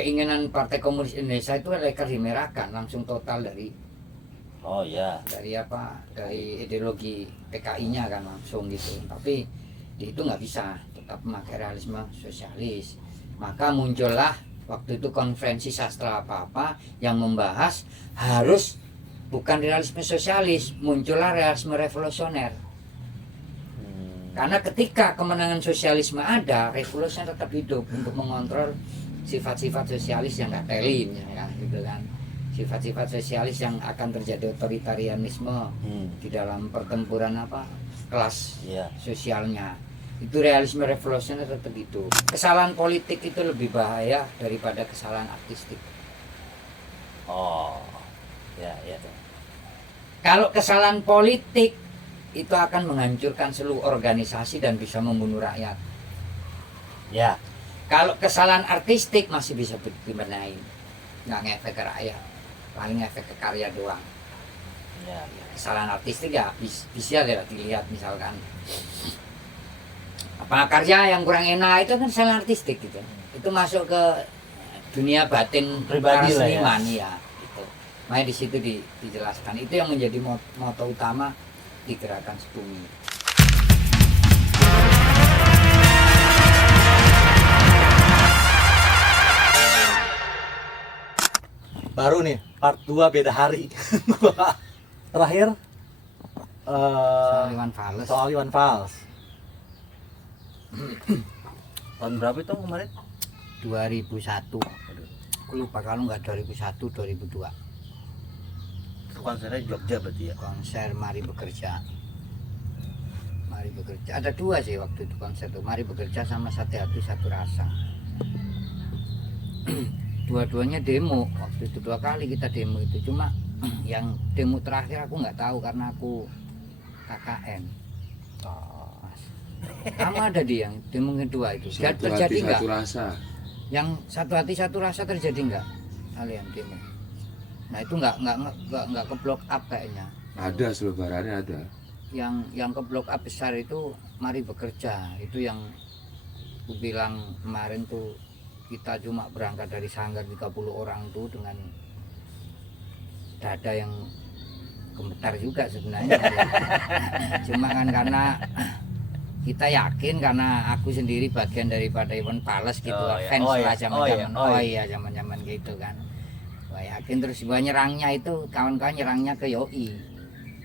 keinginan Partai Komunis Indonesia itu leker dimerakan langsung total dari dari ideologi PKI-nya kan langsung gitu. Tapi itu nggak bisa, tetap memakai realisme sosialis. Maka muncullah waktu itu konferensi sastra apa yang membahas harus bukan realisme sosialis, muncullah realisme revolusioner. Karena ketika kemenangan sosialisme ada, revolusi tetap hidup untuk mengontrol sifat-sifat sosialis yang nggak telin, ya, gitu kan. Sifat-sifat sosialis yang akan terjadi otoritarianisme di dalam pertempuran kelas sosialnya. Itu realisme revolusioner tetap itu. Kesalahan politik itu lebih bahaya daripada kesalahan artistik. Kalau kesalahan politik itu akan menghancurkan seluruh organisasi dan bisa membunuh rakyat. Kalau kesalahan artistik masih bisa dibenahi, nggak ngefek ke rakyat, paling ngefek ke karya doang. Kesalahan artistik ya bisa dilihat misalkan apa karya yang kurang enak itu kan kesalahan artistik gitu. Itu masuk ke dunia batin pribadi para lah ya. seniman ya. Gitu. Makanya di situ dijelaskan itu yang menjadi moto utama di Gerakan Sebumi. Baru nih part 2 beda hari. Terakhir soal Iwan Fals. Tahun berapa itu kemarin? 2001. Aku lupa kalau nggak 2001 2002. Konsernya Jogja berarti ya? Konser Mari Bekerja. Ada dua sih waktu itu konser tuh. Mari Bekerja sama Satu Hati Satu Rasa. Dua-duanya demo. Waktu itu 2 kali kita demo itu. Cuma yang demo terakhir aku nggak tahu karena aku KKN. Kamu ada di yang demo kedua itu? Terjadi nggak? Yang Satu Hati Satu Rasa terjadi nggak? Kalian demo? Nah itu nggak ke block up kayaknya. Ada selebarannya ada. Yang ke block up besar itu Mari Bekerja. Itu yang aku bilang kemarin tuh kita cuma berangkat dari sanggar 30 orang tuh dengan dada yang gemetar juga sebenarnya. Cuma kan karena kita yakin karena aku sendiri bagian daripada Iwan Fals gitu, fans lah zaman-zaman gitu kan. Wah, yakin terus gua nyerangnya itu kawan-kawan nyerangnya ke YOI,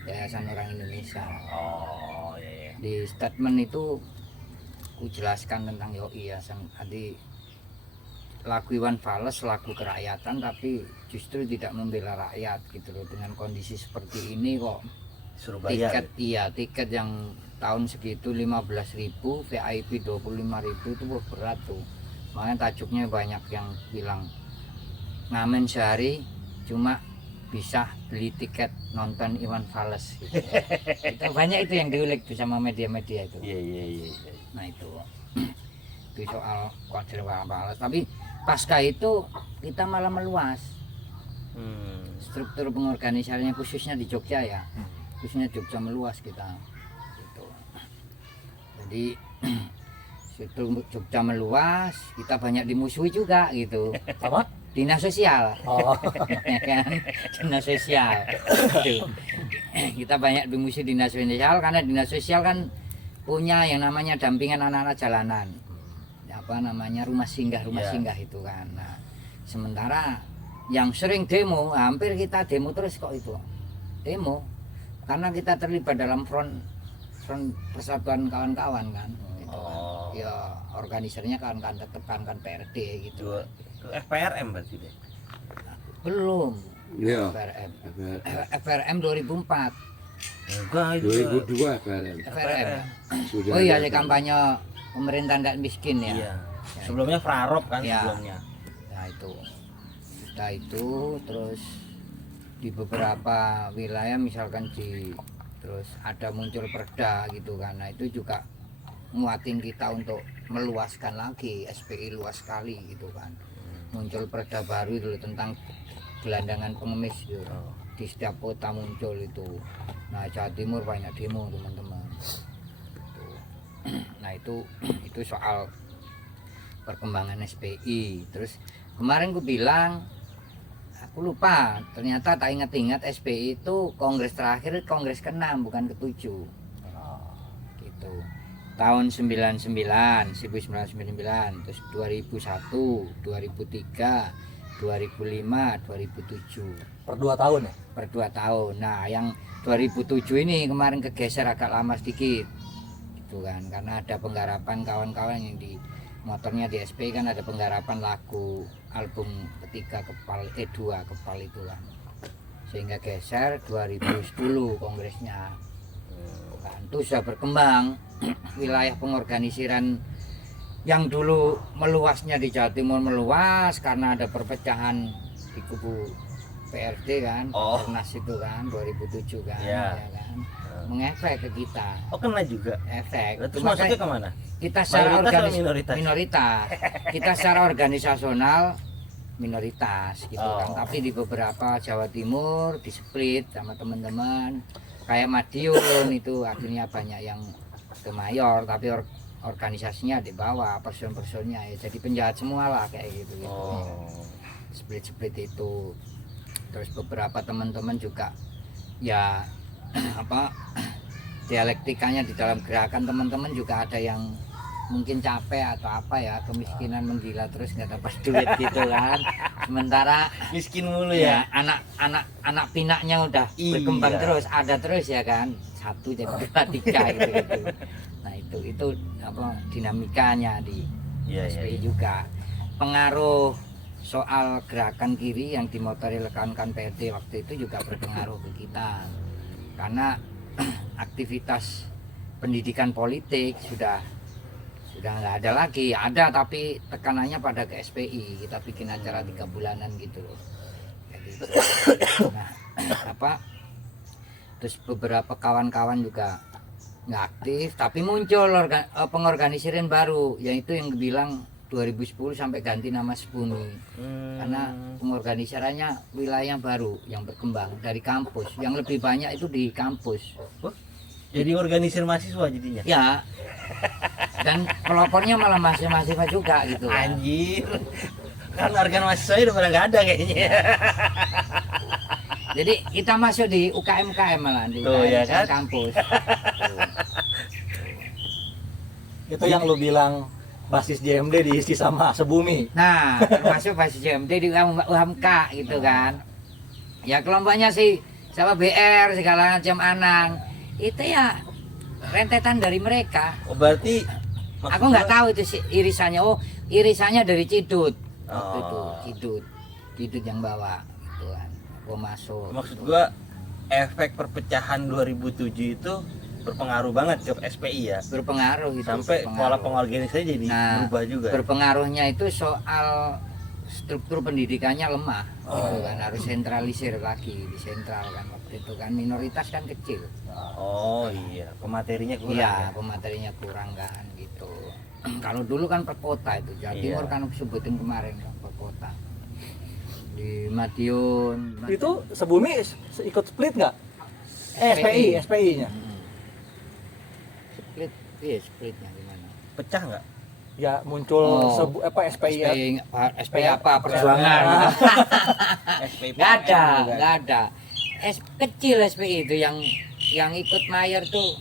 Yayasan Orang Indonesia. Di statement itu aku jelaskan tentang YOI ya, tadi lagu Iwan Fals lagu kerakyatan tapi justru tidak membela rakyat gitu loh. Dengan kondisi seperti ini kok tiket yang tahun segitu 15.000, VIP 25.000 itu berat tuh. Makanya tajuknya banyak yang bilang ngamen sehari cuma bisa beli tiket nonton Iwan Fals gitu. Itu banyak itu yang diulik tuh sama media-media itu. Nah itu soal konser Iwan Fals. Tapi pasca itu kita malah meluas. Struktur pengorganisasinya khususnya di Jogja ya. Khususnya Jogja meluas kita. Gitu. Jadi struktur Jogja meluas, kita banyak dimusuhi juga gitu. Apa? Dinas sosial. Kan? Dinas sosial. Gitu. Kita banyak dimusuhi dinas sosial karena dinas sosial kan punya yang namanya dampingan anak-anak jalanan. Rumah singgah itu kan. Nah, sementara yang sering demo, hampir kita demo terus kok itu. Demo karena kita terlibat dalam front persatuan kawan-kawan kan. Gitu kan. Ya organisasinya kawan-kawan tetap kan PRD gitu. FPRM berarti deh. Belum. Iya. FRM 2004. Enggak, 2002 FRM. Sudah Oh iya, ada. ada kampanye pemerintah tidak miskin ya. Iya. Sebelumnya Prarop kan Ya. sebelumnya. Nah itu. Setelah itu terus di beberapa wilayah misalkan terus ada muncul perda gitu kan. Nah itu juga nguatin kita untuk meluaskan lagi, SPI luas sekali gitu kan. Muncul perda baru dulu tentang gelandangan pengemis gitu. Di setiap kota muncul itu. Nah Jawa Timur banyak demo teman-teman. Nah itu soal perkembangan SPI. Terus kemarin gue bilang, aku lupa, ternyata tak ingat-ingat SPI itu kongres terakhir kongres ke-6 bukan ke-7 gitu. Tahun 99, 1999, terus 2001, 2003, 2005, 2007. Per 2 tahun ya? Per 2 tahun. Nah, yang 2007 ini kemarin kegeser agak lama sedikit. Gitu kan, karena ada penggarapan kawan-kawan yang di motornya di SP kan ada penggarapan lagu album ketiga Kepal 2 Kepal itu kan. Sehingga geser 2010 kongresnya. Kan itu sudah berkembang wilayah pengorganisiran yang dulu meluasnya di Jawa Timur meluas karena ada perpecahan di kubu PRD kan, Pernas itu kan 2007 kan, ya kan, mengefek ke kita. Oh kena juga. Efek. Terus masuknya kemana? Kita secara minoritas? Minoritas. Kita secara organisasional minoritas gitu kan. Tapi di beberapa Jawa Timur di split sama teman-teman kayak Madiun itu akhirnya banyak yang ke mayor tapi organisasinya di bawah, person-personnya ya jadi penjahat semua lah kayak gitu. Split-split itu. Terus beberapa teman-teman juga ya apa dialektikanya di dalam gerakan teman-teman juga ada yang mungkin capek atau apa ya, kemiskinan menggila terus nggak dapat duit gitu kan. Sementara miskin mulu ya. Anak pinaknya udah berkembang terus, ada terus ya kan. 1 jadi 2, 3 gitu. Nah, itu apa dinamikanya di SPI juga. Pengaruh soal gerakan kiri yang dimotori rekan-rekan PRD waktu itu juga berpengaruh ke kita. Karena aktivitas pendidikan politik sudah nggak ada lagi, ada tapi tekanannya pada ke SPI. Kita bikin acara 3 bulanan gitu loh. Jadi, nah, apa terus beberapa kawan-kawan juga nggak aktif tapi muncul pengorganisiran baru yaitu yang bilang 2010 sampai ganti nama Sebumi karena pengorganisarannya wilayah baru yang berkembang dari kampus yang lebih banyak itu di kampus. Jadi organisir mahasiswa jadinya ya dan pelopornya malah mahasiswa juga gitu kan. Anjir kan organ mahasiswa udah pada nggak ada kayaknya. Jadi kita masuk di UKM malah di UKM ya kan? Kampus. Itu yang lu bilang basis JMD diisi sama Sebumi. Nah, termasuk basis JMD di UHMK gitu kan. Ya kelompoknya sih sama BR segala macam Anang. Itu ya rentetan dari mereka. Oh berarti aku nggak tahu itu sih irisannya. Oh, irisannya dari Cidut. Waktu itu Cidut yang bawa gitu kan. Gua masuk. Maksud gua efek perpecahan 2007 itu berpengaruh banget ke SPI ya. Berpengaruh gitu. Sampai pola pengorganisasinya jadi berubah juga. Berpengaruhnya itu soal struktur pendidikannya lemah. Gitu kan harus sentralisir lagi, di sentral kan waktu itu kan minoritas kan kecil. Oh iya, pematerinya kurang. Iya, pematerinya kurang kan gitu. Kalau dulu kan per kota itu, Jawa Timur kan aku sebutin kemarin kan per kota. Di Madiun. Itu Sebumi ikut split nggak? SPI-nya. Split, iya splitnya gimana? Pecah nggak? Ya muncul SPI. SPI apa? Perjuangan. SPI Nggak ada. Kecil SPI itu yang ikut mayor tuh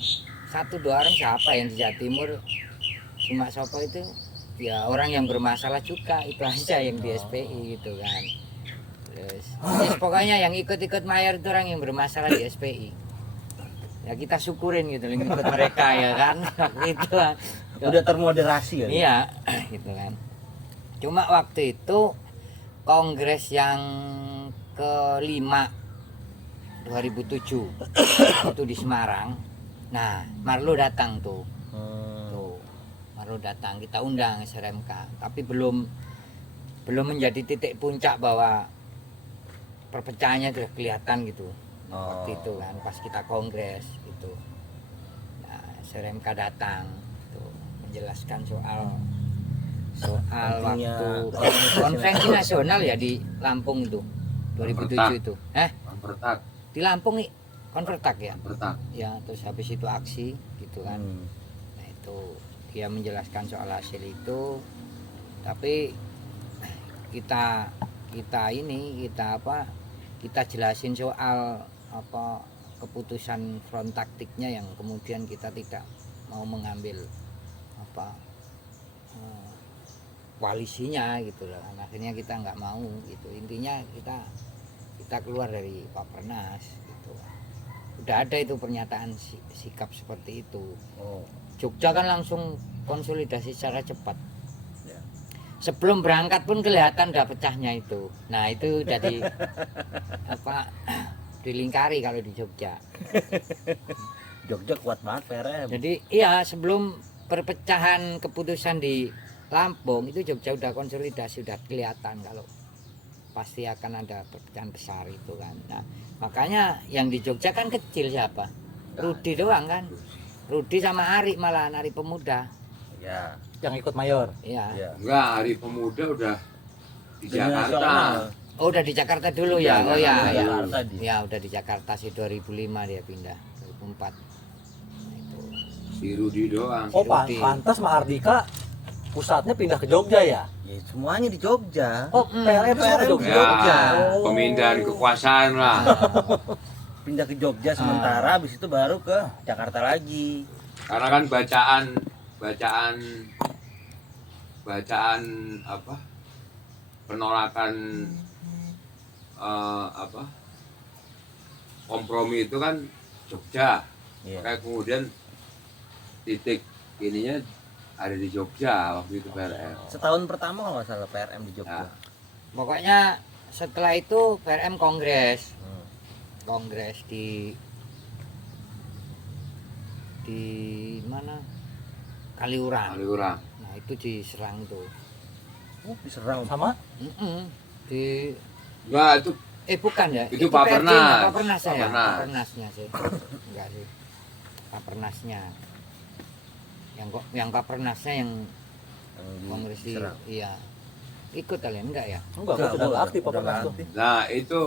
1-2 orang siapa yang di Jawa Timur cuma sopo itu ya orang yang bermasalah juga itu aja yang di SPI gitu kan. Terus pokoknya yang ikut mayor itu orang yang bermasalah di SPI. Ya kita syukurin gitu ikut mereka ya kan. Gitu lah. Udah termoderasi kan? Iya, gitu kan. Cuma waktu itu kongres yang ke-5 2007 itu di Semarang. Nah, Marlo datang tuh. Tuh. Marlo datang, kita undang SRMK, tapi belum menjadi titik puncak bahwa perpecahannya sudah kelihatan gitu. Waktu itu kan pas kita kongres gitu. Nah, SRMK datang tuh menjelaskan soal waktu konferensi nasional ya di Lampung itu 2007 itu. Konvertak. Di Lampung nih konvertak ya. Konvertak. Ya, terus habis itu aksi gitu kan. Nah, itu dia menjelaskan soal hasil itu. Tapi kita jelasin soal apa keputusan front taktiknya yang kemudian kita tidak mau mengambil apa koalisinya gitu loh. Akhirnya kita nggak mau gitu. Intinya kita keluar dari Papernas gitu. Udah ada itu pernyataan sikap seperti itu. Jogja kan langsung konsolidasi secara cepat. Sebelum berangkat pun kelihatan udah pecahnya itu. Nah itu jadi apa dilingkari kalau di Jogja. Jogja kuat banget PRM. Jadi iya sebelum perpecahan keputusan di Lampung itu Jogja udah konsolidasi, udah kelihatan kalau pasti akan ada perpecahan besar itu kan. Nah makanya yang di Jogja kan kecil siapa? Rudi doang kan. Rudi sama Ari malah Ari Pemuda. Ya. Yang ikut mayor. Iya. Ya. Enggak, Hari Pemuda udah di Dunia Jakarta. nasional. Oh udah di Jakarta dulu ya. Udah, Oh ya. udah, Ya. Jakarta dia. Ya udah di Jakarta sih 2005 dia pindah 2004. Nah, itu. Si Rudi doang. Oh, Rudi. pantas Mahardika pusatnya pindah ke Jogja ya? Ya semuanya di Jogja. Oh, PRM semua ke Jogja. Ya, Oh. pemindahan kekuasaan lah. Pindah ke Jogja sementara, habis itu baru ke Jakarta lagi. Karena kan bacaan apa? Penolakan apa? Kompromi itu kan Jogja. Iya. Makanya kemudian titik ininya ada di Jogja waktu itu PRM. Setahun pertama kalau nggak salah PRM di Jogja. Ya. Pokoknya setelah itu PRM kongres. Hmm. Kongres di mana? Kaliurang. Kaliurang. Nah, itu diserang itu. Diserang. Sama Mm-mm. Di Enggak, itu bukan ya. Itu PRD-nya, Papernas. Papernas saya. Papernas. Papernasnya sih. Enggak sih. Papernasnya. Yang Papernasnya yang kongres di diserang. iya. Ikut kalian enggak ya? enggak, kok sudah nggak aktif udah Papernas nggak tuh. aktif. Nah, itu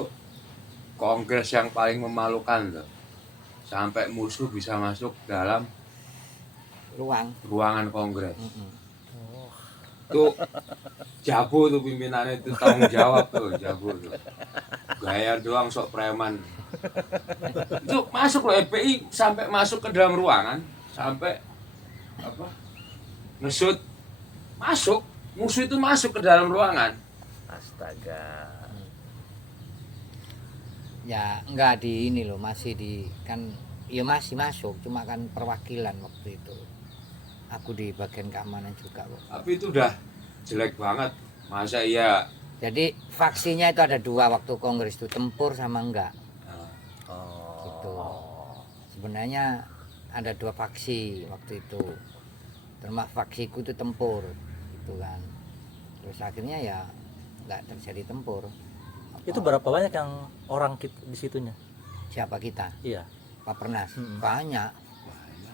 kongres yang paling memalukan tuh. Sampai musuh bisa masuk dalam Ruang. ruangan kongres. Mm-mm. Tuh Jabu tuh pimpinannya itu tanggung jawab tuh Jabu tuh. Gaya doang sok preman. Itu masuk loh FPI sampai masuk ke dalam ruangan sampai apa? Ngesut masuk, musuh itu masuk ke dalam ruangan. Astaga. Ya enggak di ini loh, masih di kan ya masih masuk, cuma kan perwakilan waktu itu. Aku di bagian keamanan juga kok. Tapi itu udah jelek banget. Masa iya? Jadi faksinya itu ada dua waktu kongres itu, tempur sama enggak. Gitu. Sebenarnya ada dua faksi waktu itu. Termasuk faksiku itu tempur, gitu kan. Terus akhirnya ya enggak terjadi tempur. Itu berapa banyak yang orang di situnya? Siapa kita? Iya. Papernas. Hmm. Banyak.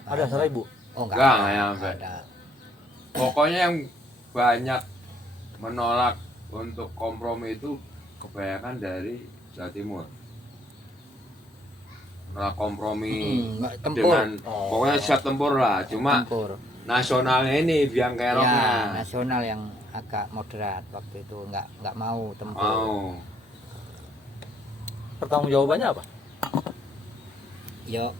Ada 1.000. Oh enggak Enggak, ada. enggak nyampe. Enggak ada. Pokoknya yang banyak menolak untuk kompromi itu kebanyakan dari Jawa Timur. Menolak kompromi Tempur. dengan pokoknya siap tempur lah. Cuma Tempur. nasionalnya ini biang Ya, keroknya. nasional yang agak moderat waktu itu enggak mau tempur. Mau. Pertanggungjawabannya apa? Yo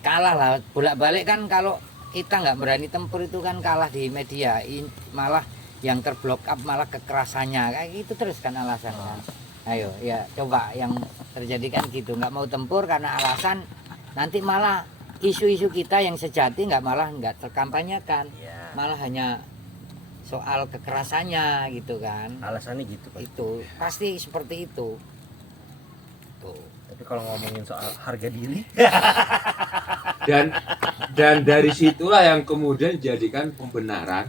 kalah lah bolak-balik kan. Kalau kita nggak berani tempur itu kan kalah di media. Malah yang terblok up malah kekerasannya kayak gitu terus kan alasannya. Ayo ya coba yang terjadi kan gitu, nggak mau tempur karena alasan nanti malah isu-isu kita yang sejati nggak terkampanyekan, Ya. malah hanya soal kekerasannya gitu kan. Alasannya gitu Pak. Itu pasti seperti itu tuh. Tapi kalau ngomongin soal harga diri, Dan dari situlah yang kemudian jadikan pembenaran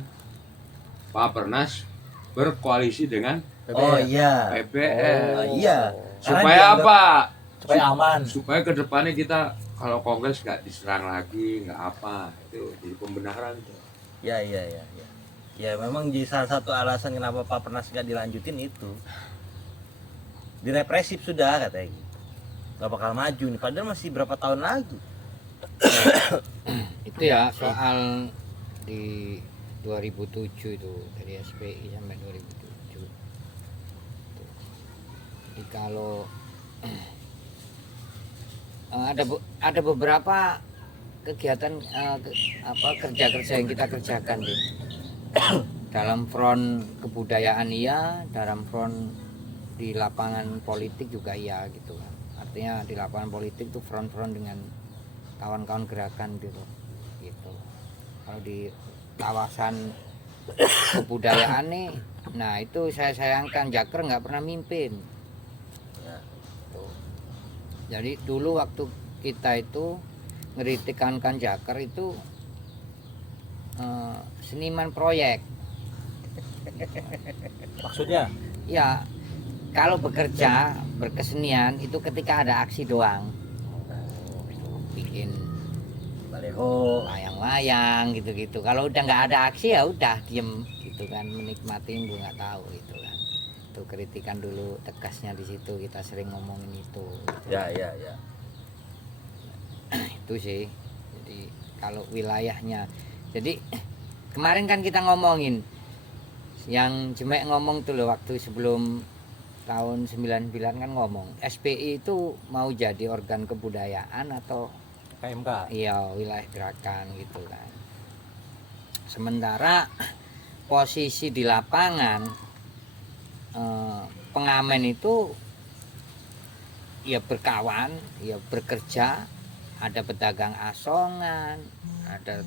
Papernas berkoalisi dengan oh iya. PPN. Oh, iya. Karena Supaya dianggap- apa? Supaya aman. Supaya kedepannya kita kalau kongres nggak diserang lagi, nggak apa, itu jadi pembenaran tuh. Ya, ya, ya, ya. Ya memang jadi salah satu alasan kenapa Papernas nggak dilanjutin itu. Direpresif sudah katanya gitu. Gak bakal maju nih, padahal masih berapa tahun lagi. Itu ya soal di 2007 itu dari SPI sampai 2007 Jadi kalau ada beberapa kegiatan kerja-kerja yang kita kerjakan gitu. Dalam front kebudayaan iya, dalam front di lapangan politik juga iya gitu kan. Artinya di lapangan politik itu front-front dengan kawan-kawan gerakan gitu. Kalau di kawasan kebudayaan nih, nah itu saya sayangkan Jaker nggak pernah mimpin. Tuh. Jadi dulu waktu kita itu ngeritik kan Jaker itu seniman proyek. Maksudnya? Ya, kalau bekerja berkesenian itu ketika ada aksi doang. Bikin baleho, wayang-wayang gitu-gitu. Kalau udah nggak ada aksi ya udah diem gitu kan, menikmati gue nggak tahu gitu kan. Itu kritikan dulu tegasnya di situ, kita sering ngomongin itu. Gitu. ya. Itu sih. Jadi kalau wilayahnya, jadi kemarin kan kita ngomongin yang Jemek ngomong tuh loh waktu sebelum tahun 99 kan ngomong SPI itu mau jadi organ kebudayaan atau KMK. iya wilayah gerakan gitu kan. Sementara posisi di lapangan pengamen itu ya berkawan, ya bekerja, ada pedagang asongan, ada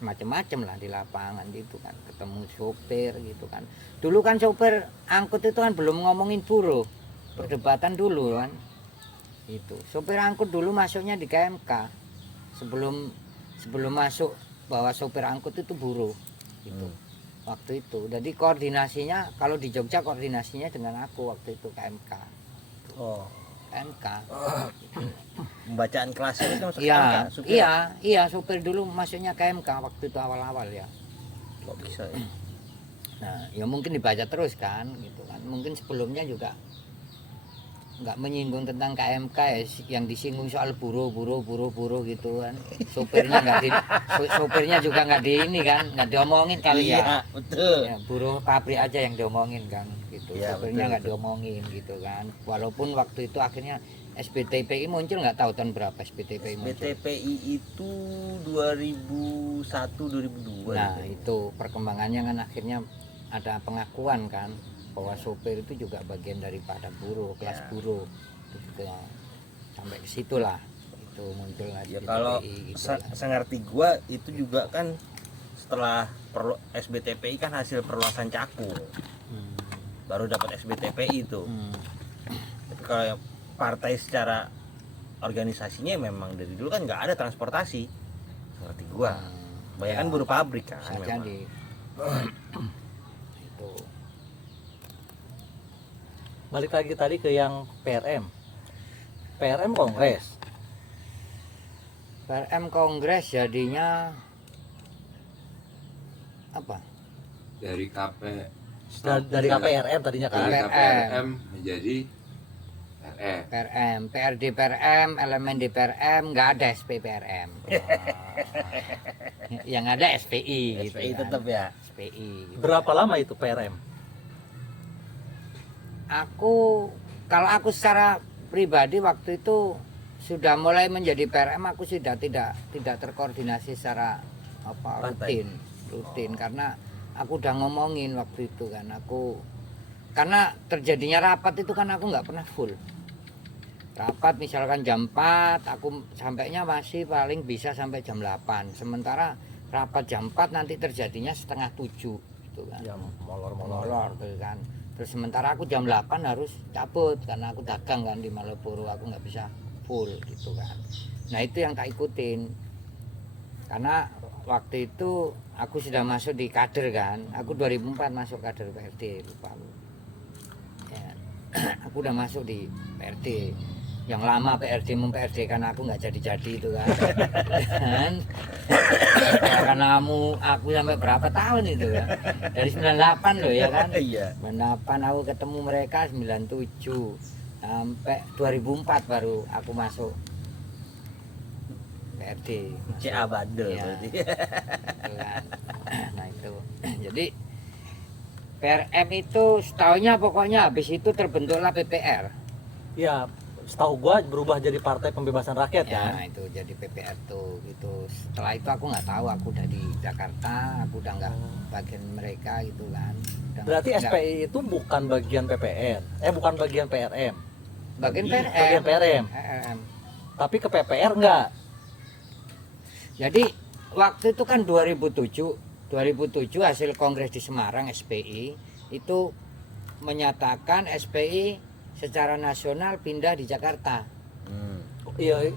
macam-macam lah di lapangan gitu kan, ketemu sopir gitu kan. Dulu kan sopir angkut itu kan belum ngomongin buruh, perdebatan dulu kan. Itu sopir angkut dulu masuknya di KMK sebelum masuk bahwa sopir angkut itu buruh gitu. Waktu itu jadi koordinasinya kalau di Jogja koordinasinya dengan aku waktu itu KMK. Oh, KMK. pembacaan kelasnya itu masuk Iya, KMK, supir. iya, sopir dulu masuknya KMK waktu itu awal-awal ya. Kok bisa ya? Nah, ya mungkin dibaca terus kan, gitu kan. Mungkin sebelumnya juga nggak menyinggung tentang KMK ya, yang disinggung soal buruh gitu kan. Sopirnya juga nggak di ini kan, nggak diomongin kali ya. Iya, betul. Ya, buruh pabrik aja yang diomongin kan, gitu. Iya, Sopirnya betul, nggak diomongin gitu kan. Walaupun waktu itu akhirnya SBTPI muncul nggak tahu tahun berapa SBTPI muncul. BTPI itu 2001-2002. Nah gitu. itu perkembangannya kan akhirnya ada pengakuan kan bahwa sopir itu juga bagian daripada buruh, kelas Ya. buruh gitu. Sampai ke situlah itu muncul Ya SBTPI kalau gitu lah. sengerti gua itu juga kan setelah SBTPI kan hasil perluasan Cakung Hmm. baru dapat SBTPI itu. Hmm. Tapi kalau yang partai secara organisasinya memang dari dulu kan nggak ada transportasi, seperti gua. Banyak kan Ya, buruh pabrik kan. bisa memang. jadi. Itu Balik lagi tadi ke yang PRM. PRM Kongres. PRM Kongres jadinya apa? Dari Dari KPRM tadinya kan. dari KPRM. KPRM menjadi RF. PRM, PRD PRM, elemen di PRM, nggak ada SP PRM. Yang ada SPI gitu SPI kan. tetap ya. SPI gitu. Berapa lama itu PRM? Kalau aku secara pribadi waktu itu sudah mulai menjadi PRM, aku sudah tidak terkoordinasi secara Partai. rutin karena aku udah ngomongin waktu itu kan, karena terjadinya rapat itu kan aku nggak pernah full rapat. Misalkan jam 4 aku sampainya masih paling bisa sampai jam 8, sementara rapat jam 4 nanti terjadinya setengah 7 gitu kan. Ya molor-molor. Molor tuh kan. Terus sementara aku jam 8 harus cabut karena aku dagang kan di Malioboro, aku nggak bisa full gitu kan. Nah itu yang tak ikutin karena waktu itu aku sudah masuk di kader kan, aku 2004 masuk kader PRD, lupa aku ya. Aku udah masuk di PRD yang lama, PRD kan aku nggak jadi itu kan. Dan karena aku sampai berapa tahun itu kan, dari 98 loh ya kan. Iya. 98 aku ketemu mereka 97 sampai 2004 baru aku masuk PRD. CA Badel Iya. berarti. Gitu kan. Nah itu jadi PRM itu setahunnya pokoknya habis itu terbentuklah PPR. Ya, setahu gua berubah jadi Partai Pembebasan Rakyat Ya, kan. itu jadi PPR tuh gitu. Setelah itu aku nggak tahu, aku udah di Jakarta, aku udah nggak bagian mereka gitu kan. Berarti SPI itu bukan bagian PPR. Bukan bagian PRM. bagian PRM. Bagian PRM. Tapi ke PPR enggak. Jadi waktu itu kan 2007 hasil kongres di Semarang SPI itu menyatakan SPI secara nasional pindah di Jakarta. Iya.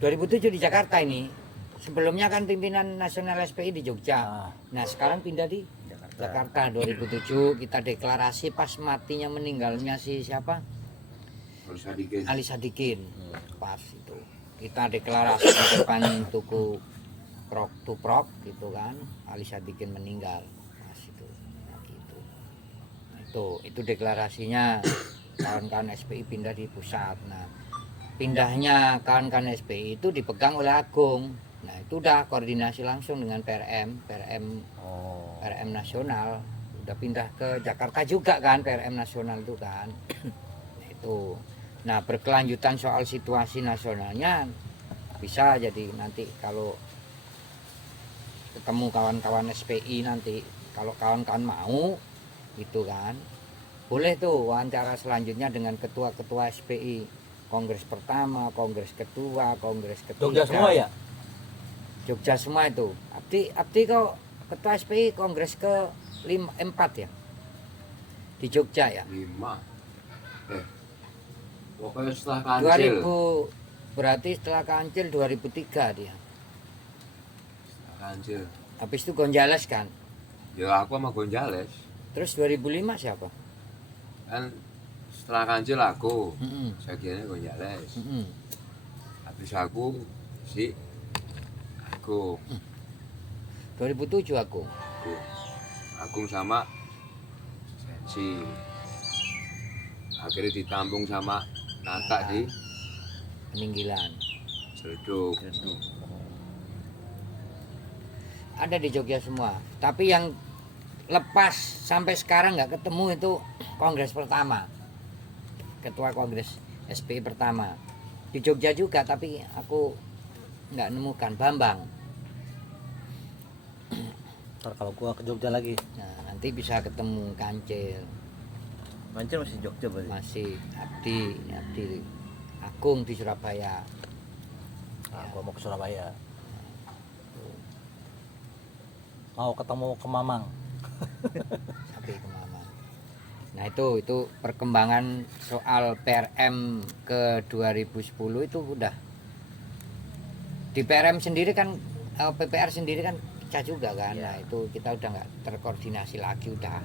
2007 di Jakarta ini. Sebelumnya kan pimpinan nasional SPI di Jogja. Nah, sekarang pindah di Jakarta 2007 kita deklarasi pas matinya meninggalnya si siapa? Ali Sadikin. Pas itu. Kita deklarasi di depan tuku Krok Tuprok gitu kan. Ali Sadikin meninggal. Pas itu. Nah, gitu. Itu deklarasinya kawan-kawan SPI pindah di pusat. Nah, pindahnya kawan-kawan SPI itu dipegang oleh Agung. Nah, itu udah koordinasi langsung dengan PRM nasional. Udah pindah ke Jakarta juga kan PRM nasional itu kan. Itu. Nah, berkelanjutan soal situasi nasionalnya bisa jadi nanti kalau ketemu kawan-kawan SPI nanti kalau kawan-kawan mau gitu kan boleh tuh wawancara selanjutnya dengan ketua-ketua SPI, kongres pertama, kongres kedua, kongres ketiga. Jogja semua ya? Jogja semua itu. Abdi kok ketua SPI kongres ke 4 ya? Di Jogja ya? 5. Pokoknya setelah kancil. 2000 berarti setelah kancil 2003 dia. Kancil. Habis itu Gonjales kan. Ya aku sama Gonjales. Terus 2005 siapa? Kan setelah kancil aku. Mm-mm. Sekiannya Gonjales. Mm-mm. Habis aku si Agung. 2007 aku. Agung sama Sensi. Akhirnya ditampung sama Nata di Peninggilan. Celeduk. Ada di Jogja semua. Tapi yang lepas sampai sekarang nggak ketemu itu kongres pertama. Ketua kongres SPI pertama. Di Jogja juga tapi aku nggak nemukan Bambang. Ntar kalau gua ke Jogja lagi. Nah, nanti bisa ketemu Kancil. Kancil masih Jogja berarti. Masih Abdi Agung di Surabaya. Nah, gua mau ke Surabaya. Mau ketemu ke Mamang. Sampai ke Mama. Nah, itu perkembangan soal PRM ke 2010 itu udah. Di PRM sendiri kan PPR sendiri kan pecah juga kan. Nah, itu kita udah nggak terkoordinasi lagi udah.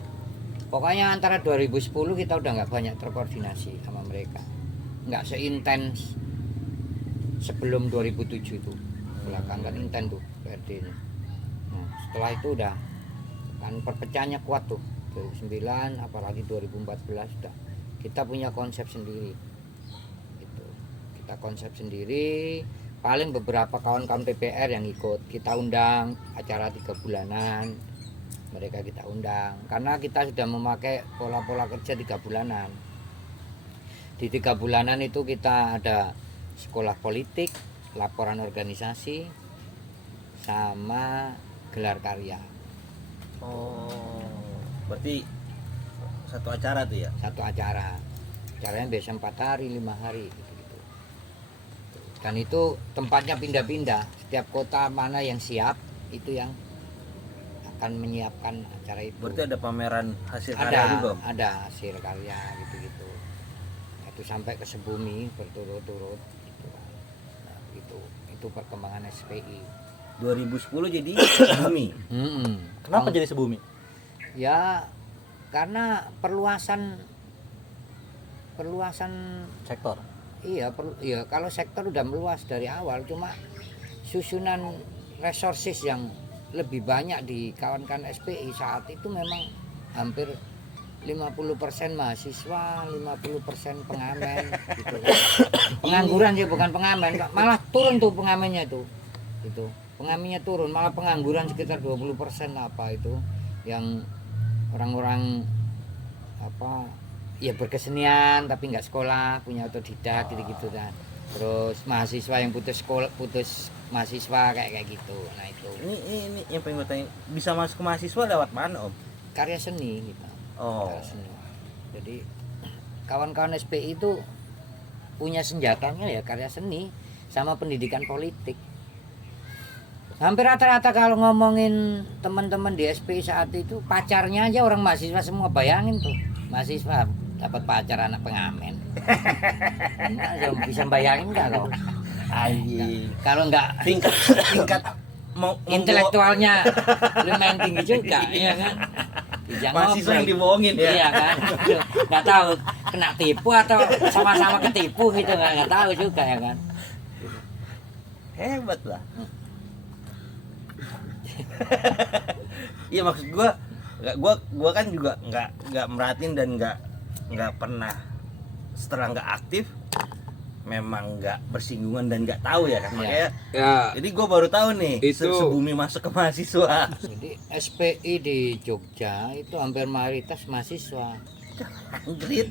Pokoknya antara 2010 kita udah nggak banyak terkoordinasi sama mereka. Nggak seintens sebelum 2007 itu. Belakangan intens tuh PRD ini. Nah, setelah itu udah kan perpecahannya kuat tuh 2009 apalagi 2014 udah kita punya konsep sendiri gitu. Kita konsep sendiri paling beberapa kawan-kawan PPR yang ikut kita undang acara 3 bulanan mereka kita undang karena kita sudah memakai pola-pola kerja 3 bulanan di 3 bulanan itu kita ada sekolah politik laporan organisasi sama gelar karya. Berarti satu acara tuh ya? Satu acara. Acaranya biasa 4 hari, 5 hari gitu. Dan itu tempatnya pindah-pindah. Setiap kota mana yang siap itu yang akan menyiapkan acara itu. Berarti ada pameran hasil karya juga? Ada hasil karya gitu-gitu. Itu sampai ke Sebumi berturut-turut gitu. Nah, itu perkembangan SPI. 2010 jadi Sebumi. Kenapa jadi Sebumi? Ya karena perluasan Sektor. iya kalau sektor udah meluas dari awal cuma susunan resources yang lebih banyak di kawan-kawan SPI saat itu memang hampir 50% mahasiswa, 50% pengamen gitu kan. Pengangguran sih bukan pengamen, malah turun tuh pengamennya itu. Itu. Pengamennya turun, malah pengangguran sekitar 20% apa itu yang orang-orang apa ya berkesenian tapi nggak sekolah, punya otodidak gitu-gitu kan. Terus mahasiswa yang putus sekolah, putus mahasiswa kayak gitu. Nah itu Ini yang pengen gue tanya, bisa masuk ke mahasiswa lewat mana Om? karya seni gitu. Oh. Karya seni. Jadi kawan-kawan SPI itu punya senjatanya ya karya seni sama pendidikan politik. Hampir rata-rata kalau ngomongin teman-teman di SPI saat itu pacarnya aja orang mahasiswa semua, bayangin tuh mahasiswa dapat pacar anak pengamen. Nah, bisa bayangin nggak kau? Anjing. Kalau nggak Tingkat mau intelektualnya lumayan tinggi juga, ya kan? Bisa mahasiswa yang ngobrol. dibohongin ya. Iya kan? Nggak tahu kena tipu atau sama-sama ketipu gitu, nggak tahu juga ya kan? Hebat lah. Iya maksud gua kan juga nggak merhatiin dan nggak pernah, setelah nggak aktif memang nggak bersinggungan dan nggak tahu ya kan, makanya Ya, jadi gua baru tahu nih Itu- sebumi masuk ke mahasiswa. Jadi SPI di Jogja itu hampir mayoritas mahasiswa. Anjrit.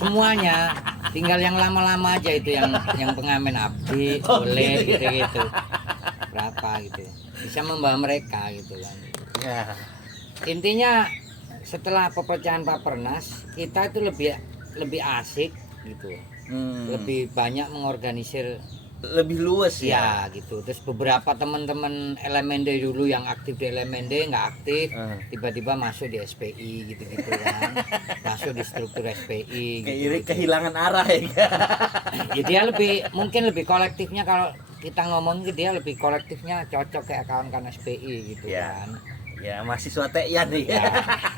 Semuanya, tinggal yang lama-lama aja itu yang pengamen abdi, Oh, boleh gitu ya. gitu-gitu. Berapa gitu. Bisa membawa mereka gitu kan. Ya. Intinya setelah pepecahan Papernas, kita itu lebih asik gitu. Lebih banyak mengorganisir Lebih luas ya. ya gitu. Terus beberapa teman-teman LMND dulu yang aktif di LMND nggak aktif, tiba-tiba masuk di SPI gitu-gitu kan. Masuk di struktur SPI Kayak gitu. kehilangan arah ya. Ya, dia mungkin lebih kolektifnya, kalau kita ngomongin dia lebih kolektifnya cocok kayak kawan-kawan SPI gitu Ya. kan. Ya mahasiswa TIA nih. Ya,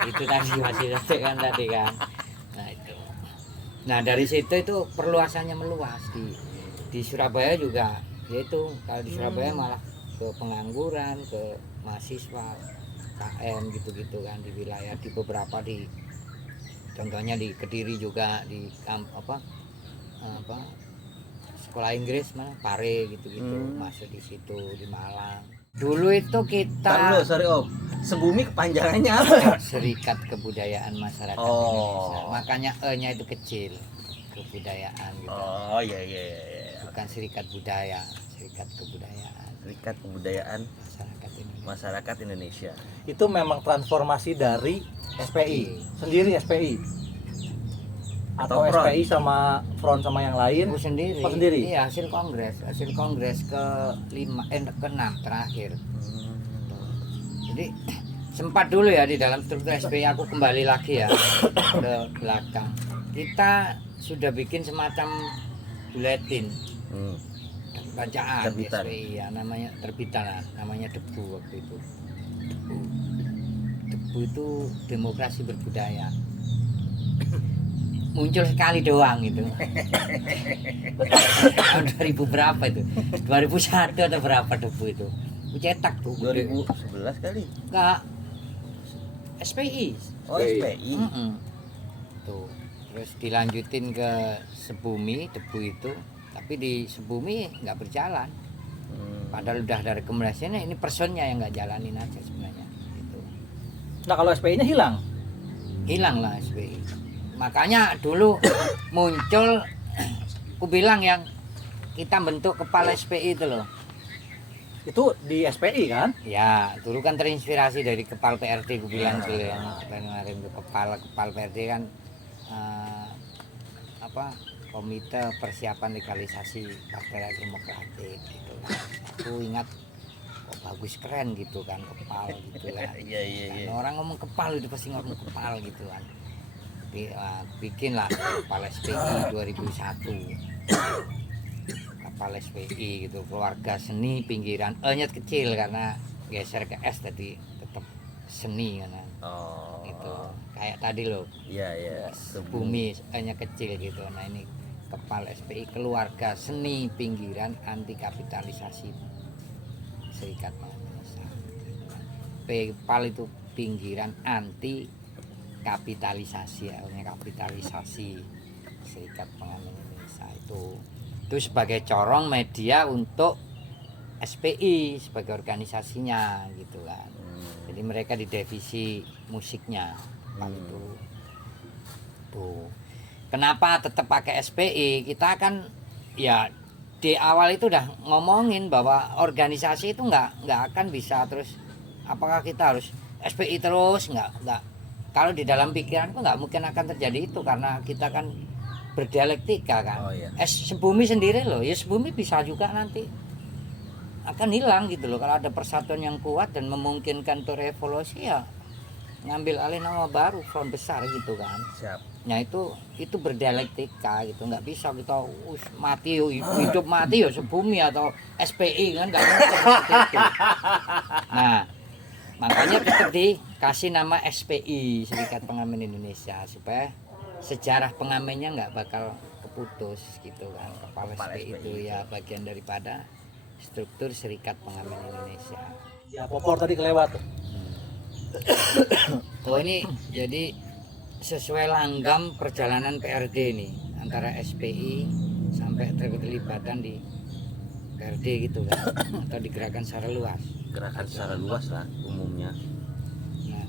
itu tadi masih cocok kan tadi kan. Nah itu. Nah dari situ itu perluasannya meluas di Surabaya juga, yaitu kalau di Surabaya malah ke pengangguran, ke mahasiswa KM gitu-gitu kan, di wilayah di beberapa contohnya di Kediri juga di apa sekolah Inggris mana Pare gitu-gitu masuk di situ, di Malang. Dulu itu Tar dulu, kita sorry Om. Sebumi kepanjangannya apa ya? Serikat Kebudayaan Masyarakat Oh. Indonesia. Makanya E-nya itu kecil, kebudayaan gitu. Oh iya iya iya. Bukan serikat budaya, serikat kebudayaan Serikat Kebudayaan masyarakat Indonesia. Masyarakat Indonesia. Itu memang transformasi dari SPI sendiri, SPI atau Atau front? SPI sama front sama yang lain. Aku sendiri. Oh, sendiri? Iya, hasil kongres ke-6 terakhir. Jadi sempat dulu ya di dalam struktur SPI, aku kembali lagi ya ke belakang. Kita sudah bikin semacam buletin bacaan di Terbitan. SPI ya, namanya terbitan lah, namanya Debu waktu itu. Debu itu demokrasi berbudaya. Muncul sekali doang itu. Tahun 2000 berapa itu? 2001 atau berapa Debu itu? Aku cetak tuh. 2011 kali. Enggak. SPI. Oh SPI. Tuh. Terus dilanjutin ke Sebumi, Debu itu. Tapi di Sebumi nggak berjalan. Padahal udah ada rekomendasinya, ini personnya yang nggak jalanin aja sebenarnya. Gitu. Nah kalau SPI-nya hilang. Hilang lah SPI. Makanya dulu muncul, aku bilang yang kita bentuk kepala SPI itu loh. Itu di SPI kan? Ya, dulu kan terinspirasi dari kepala PRD, aku bilang dulu yang kemarin itu kepala PRD kan komite persiapan legalisasi Partai Rakyat Demokratik gitu kan. Aku ingat bagus keren gitu kan kepal gitu kan. Iya iya iya. Kan orang ngomong kepal itu pasti ngomong kepal gitu kan. Bikin lah kepala SPI 2001. Kepala SPI gitu, keluarga seni pinggiran, E-nya kecil karena geser ke S tadi tetap seni kan. Oh. Gitu. Kayak tadi loh. Iya iya. Bumi E-nya kecil gitu. Nah, ini kepala SPI, keluarga seni pinggiran anti kapitalisasi Serikat Pangan Indonesia. PAL itu pinggiran anti kapitalisasi, artinya kapitalisasi Serikat Pangan Indonesia itu sebagai corong media untuk SPI sebagai organisasinya gitu kan. Jadi mereka di divisi musiknya Pak itu. Tuh. Kenapa tetap pakai SPI? Kita kan ya di awal itu udah ngomongin bahwa organisasi itu nggak akan bisa terus. Apakah kita harus SPI terus? Nggak. Kalau di dalam pikiranku nggak mungkin akan terjadi itu karena kita kan berdialektika kan. Oh, iya. Sebumi sendiri loh, ya sebumi bisa juga nanti akan hilang gitu loh kalau ada persatuan yang kuat dan memungkinkan untuk revolusi ya ngambil alih nama baru front besar gitu kan. Siap. Nah itu berdialektika gitu, nggak bisa kita mati hidup mati ya sebumi atau SPI kan nggak mungkin seperti itu. Nah makanya tetap dikasih nama SPI, Serikat Pengamen Indonesia, supaya sejarah pengamennya nggak bakal keputus gitu kan. Kepala SPI itu ya bagian daripada struktur Serikat Pengamen Indonesia. Ya popor tadi kelewat tuh. Oh ini jadi sesuai langgam perjalanan PRD nih antara SPI sampai terlibatan di PRD gitu kan atau di gerakan secara luas. Gerakan secara luas lah umumnya. Nah,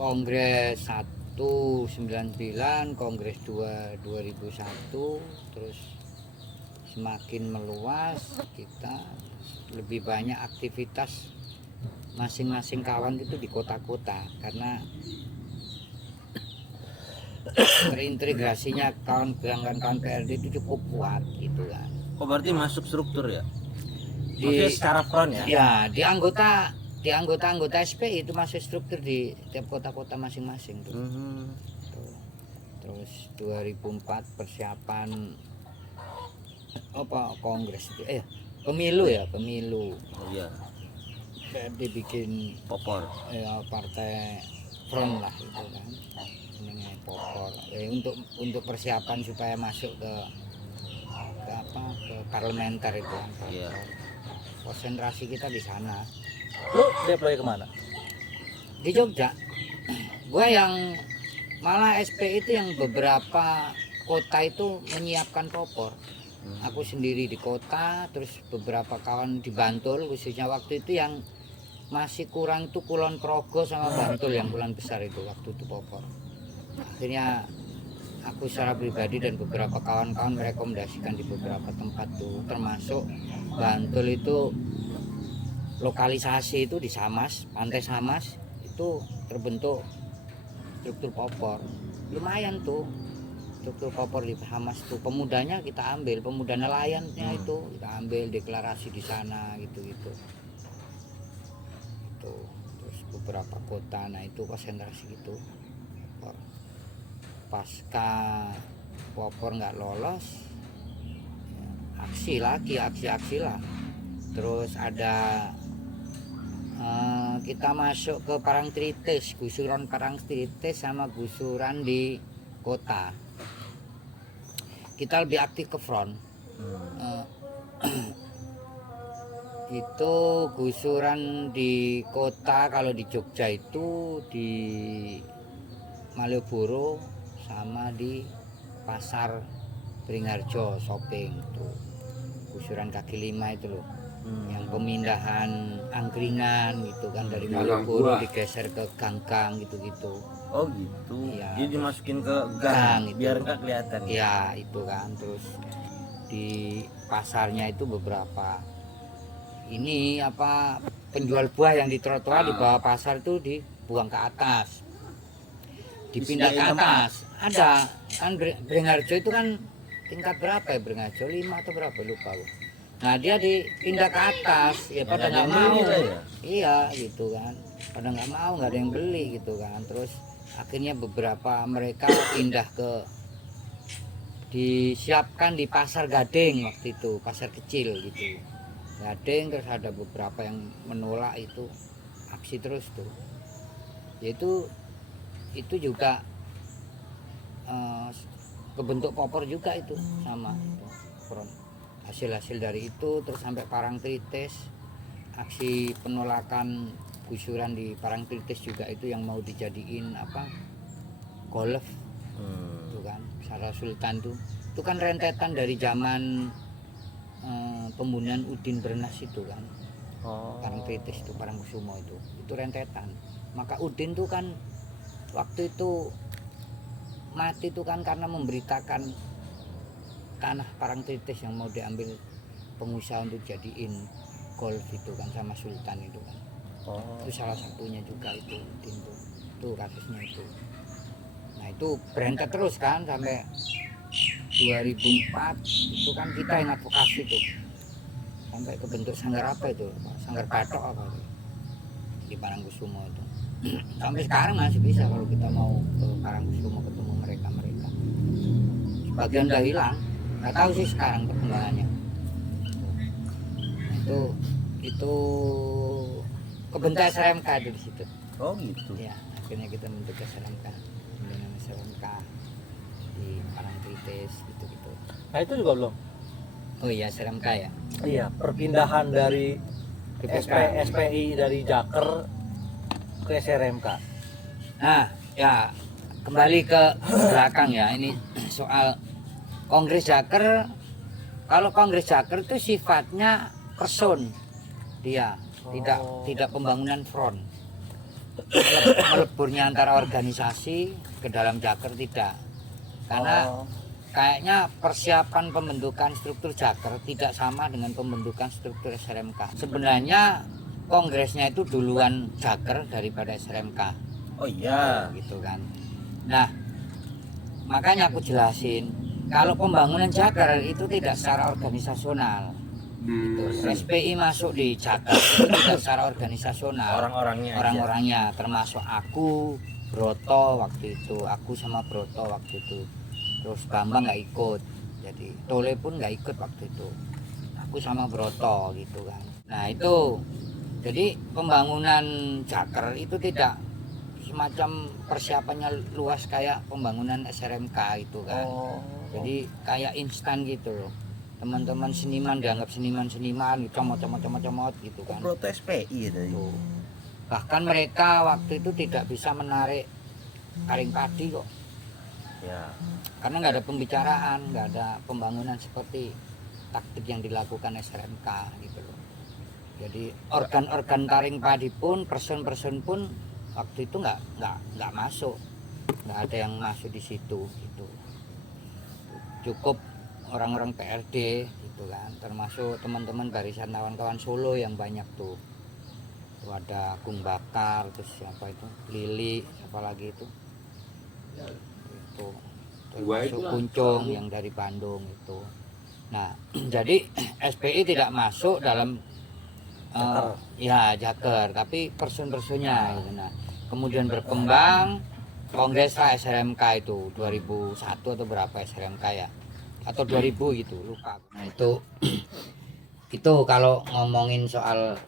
Kongres 199, Kongres 2 2001, terus semakin meluas kita lebih banyak aktivitas masing-masing kawan itu di kota-kota karena terintegrasinya kawan PRD itu cukup kuat gitu kan. Oh berarti masuk struktur ya? Di Maksudnya secara front ya? Ya, di anggota SPI itu masuk struktur di tiap kota-kota masing-masing tuh. Tuh. Terus 2004 persiapan apa kongres itu pemilu. Oh iya. PRD bikin Popor. partai front lah itu kan. Namanya popor. Untuk persiapan supaya masuk ke parlementer itu kan. Iya. Konsentrasi kita di sana. Lu deploy kemana? Di Jogja. Gue yang malah SP itu yang beberapa kota itu menyiapkan popor. Aku sendiri di kota, terus beberapa kawan di Bantul, khususnya waktu itu yang masih kurang tuh Kulon Progo sama Bantul yang bulan besar itu waktu itu popor. Akhirnya aku secara pribadi dan beberapa kawan-kawan merekomendasikan di beberapa tempat tuh, termasuk Bantul itu lokalisasi itu di Samas, Pantai Samas itu terbentuk struktur popor. Lumayan tuh struktur popor di Samas tuh. Pemudanya kita ambil, pemuda nelayannya itu kita ambil deklarasi di sana gitu-gitu. Itu terus beberapa kota, nah itu konsentrasi gitu. Pasca popor nggak lolos, aksi lah. Terus ada kita masuk ke Parangtritis, gusuran Parangtritis sama gusuran di kota. Kita lebih aktif ke front. Itu gusuran di kota, kalau di Jogja itu di Malioboro sama di pasar Beringharjo shopping tuh, gusuran kaki lima itu loh, yang pemindahan angkringan gitu kan dari Malioboro digeser ke gang-gang gitu-gitu. Oh gitu. Iya. Jadi dimasukin ke gang Gang, biar itu. nggak kelihatan. Ya itu kan, terus di pasarnya itu beberapa ini apa penjual buah yang di trotoar di bawah pasar itu dibuang ke atas, dipindah ke atas. Ada kan Beringharjo itu kan tingkat berapa ya, Beringharjo 5 atau berapa lupa. Nah dia dipindah ke atas ya, pada nggak mau ya? Iya gitu kan, pada nggak mau, nggak ada yang beli gitu kan. Terus akhirnya beberapa mereka pindah ke, disiapkan di pasar Gading waktu itu, pasar kecil gitu Gading. Terus ada beberapa yang menolak, itu aksi terus tuh, yaitu itu juga kebentuk popor juga itu sama front. Hasil-hasil dari itu terus sampai Parangtritis, aksi penolakan gusuran di Parangtritis juga itu yang mau dijadiin apa golf itu kan, Sarah Sultan tuh itu kan rentetan dari zaman pembunuhan Udin Bernas itu kan. Parang Tritis itu, Parangkusumo itu rentetan. Maka Udin tuh kan waktu itu mati tuh kan karena memberitakan tanah Parangtritis yang mau diambil pengusaha untuk jadiin golf itu kan sama Sultan itu kan. Itu salah satunya juga itu Udin tuh kasusnya itu. Nah itu berentet terus kan sampai 2004 itu kan kita yang advokasi tuh sampai ke bentuk sanggar apa itu, sanggar batok apa itu di Parangkusumo itu. Sampai sekarang masih bisa kalau kita mau ke Parangkusumo ketemu mereka. Sebagian udah hilang, nggak tahu sih sekarang perkembangannya. Itu kebentuk SRMK itu di situ. Oh gitu. Ya, akhirnya kita bentuk SRMK, dengan SRMK di Parangtritis gitu. Nah itu juga belum. Oh iya SRMK ya. Iya, perpindahan dari SPI dari Jaker ke SRMK. Nah, ya kembali ke belakang ya, ini soal Kongres Jaker. Kalau Kongres Jaker itu sifatnya person, dia tidak pembangunan front. Meleburnya antara organisasi ke dalam Jaker tidak, karena kayaknya persiapan pembentukan struktur Jaker tidak sama dengan pembentukan struktur SRMK. Sebenarnya kongresnya itu duluan Jaker daripada SRMK. Oh iya. Gitu kan. Nah, makanya aku jelasin kalau pembangunan Jaker itu tidak secara organisasional. Gitu. SPI masuk di Jaker itu tidak secara organisasional. Orang-orangnya termasuk aku, Broto waktu itu, aku sama Broto waktu itu. Terus Bambang nggak ikut, jadi Tole pun nggak ikut waktu itu, aku sama Broto gitu kan. Nah itu jadi pembangunan Jaker itu tidak semacam persiapannya luas kayak pembangunan SRMK itu kan. Jadi kayak instan gitu loh, teman-teman seniman dianggap seniman comot gitu kan. Proto SPI tadi. Bahkan mereka waktu itu tidak bisa menarik karing padi kok Ya. karena nggak ada pembicaraan, nggak ada pembangunan seperti taktik yang dilakukan SRMK gitu loh. Jadi organ-organ taring padi pun, person pun waktu itu nggak masuk, nggak ada yang masuk di situ gitu. Cukup orang-orang PRD gitu kan, termasuk teman-teman barisan kawan-kawan Solo yang banyak tuh. Tuh ada Gung Bakar, terus siapa itu, Lili, siapa lagi itu. Termasuk Kuncung yang dari Bandung itu. Nah, jadi SPI tidak masuk dalam Jaker, tapi person-personnya gitu. Nah, kemudian berkembang Kongres SRMK itu 2001 atau berapa SRMK ya? Atau 2000 gitu, lupa. Nah, itu kalau ngomongin soal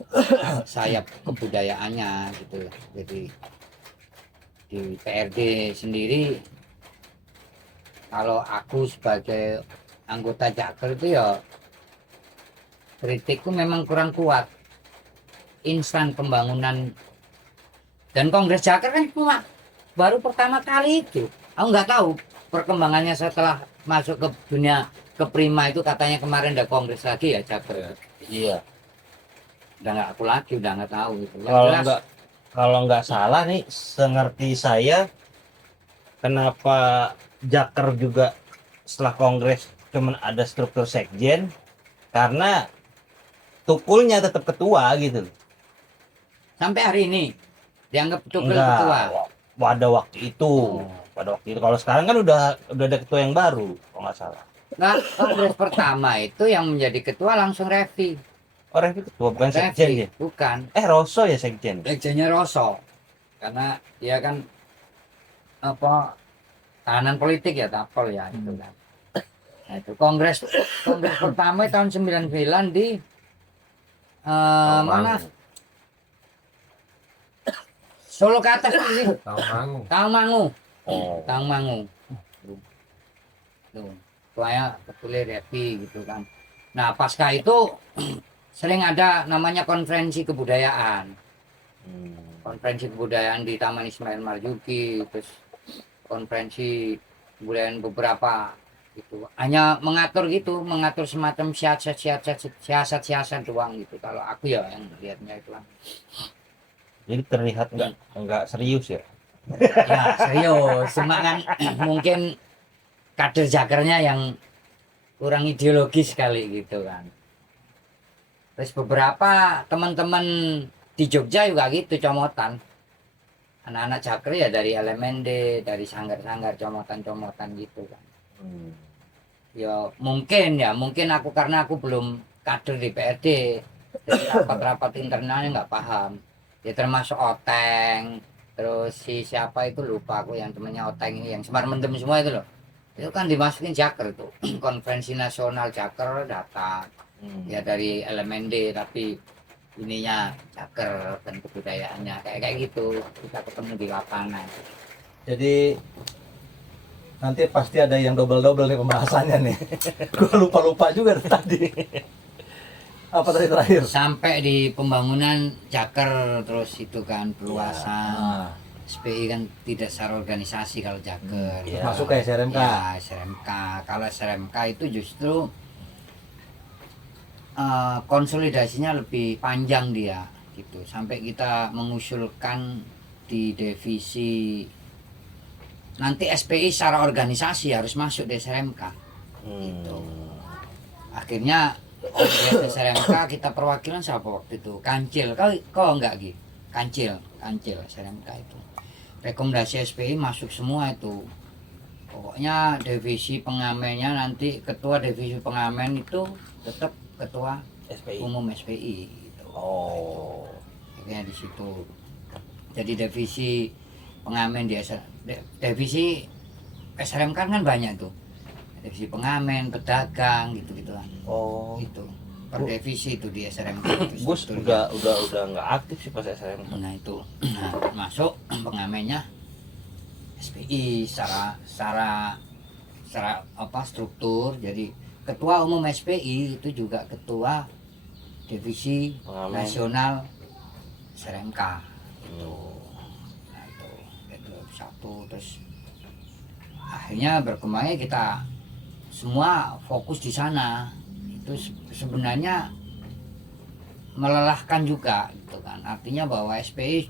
sayap kebudayaannya gitu. Jadi di PRD sendiri, kalau aku sebagai anggota Jaker itu ya kritikku memang kurang kuat. Instan pembangunan, dan Kongres Jaker kan cuma baru pertama kali itu. Aku nggak tahu perkembangannya setelah masuk ke dunia ke Prima itu, katanya kemarin ada kongres lagi ya Jaker. Iya. Udah nggak aku lagi, udah nggak tahu gitu. Kalau nggak salah nih, sengerti saya, kenapa Jaker juga setelah kongres cuman ada struktur sekjen, karena tukulnya tetap ketua gitu. Sampai hari ini dianggap tukul Enggak, ketua. pada waktu itu. Kalau sekarang kan udah ada ketua yang baru kalau nggak salah. Nah, kongres pertama itu yang menjadi ketua langsung Revi. Oh, Revi ketua, bukan sekjen ya? Bukan. Roso ya sekjen. Sekjennya Roso. Karena dia kan tahanan politik ya, tapol ya itu kan. Nah, itu kongres pertama tahun 99 di mana? Solo ke atas ini. Tawangmangu. Tawangmangu. Tuh, tuanya ketulis Revi gitu kan. Nah, pasca itu sering ada namanya konferensi kebudayaan. Konferensi kebudayaan di Taman Ismail Marzuki, terus konferensi kebudayaan beberapa gitu. Hanya mengatur gitu, mengatur semacam siasat doang gitu. Kalau aku ya yang lihatnya itu kan. Jadi terlihat nggak serius ya. Ya serius, cuma kan mungkin kader jakernya yang kurang ideologis sekali gitu kan. Terus beberapa teman-teman di Jogja juga gitu comotan. Anak-anak jaker ya dari LMND, dari sanggar-sanggar comotan-comotan gitu kan. Ya mungkin aku karena aku belum kader di PRD, jadi rapat-rapat internalnya nggak paham. Ya termasuk Oteng, terus si siapa itu lupa aku yang temennya Oteng ini yang Semar Mendem semua itu loh. Itu kan dimasukin jaker tuh. Konvensi nasional jaker datang. Ya dari LMND tapi ininya jaker dan kebudayaannya kayak gitu kita ketemu di lapangan. Jadi nanti pasti ada yang double nih pembahasannya nih. Gua lupa juga tadi. Apa tadi terakhir? Sampai di pembangunan jaker terus itu kan perluasan. SPI kan tidak secara organisasi kalau jaker. Ya. Masuk ke SRMK. Ya, SRMK. Kalau SRMK itu justru konsolidasinya lebih panjang dia gitu. Sampai kita mengusulkan di divisi nanti SPI secara organisasi harus masuk di SRMK. Gitu. Akhirnya di SRMK kita perwakilan siapa waktu itu? Kancil. Kau enggak Gi? Kancil SRMK itu. Rekomendasi SPI masuk semua itu. Pokoknya divisi pengamennya nanti ketua divisi pengamen itu tetap ketua SPI. umum SPI gitu. Oh. Akhirnya di situ. Jadi divisi pengamen di divisi SRMK kan banyak tuh. Divisi pengamen, pedagang gitu-gitu kan. Oh. Gitu. Per divisi itu di SRMK itu Gus strukturnya. udah nggak aktif sih pas SMK. Nah itu masuk pengamennya SPI secara apa struktur. Jadi ketua umum SPI itu juga ketua divisi Pengamen. nasional SRMK itu. Nah itu satu terus akhirnya berkembangnya kita semua fokus di sana. Itu sebenarnya melelahkan juga gitu kan, artinya bahwa SPI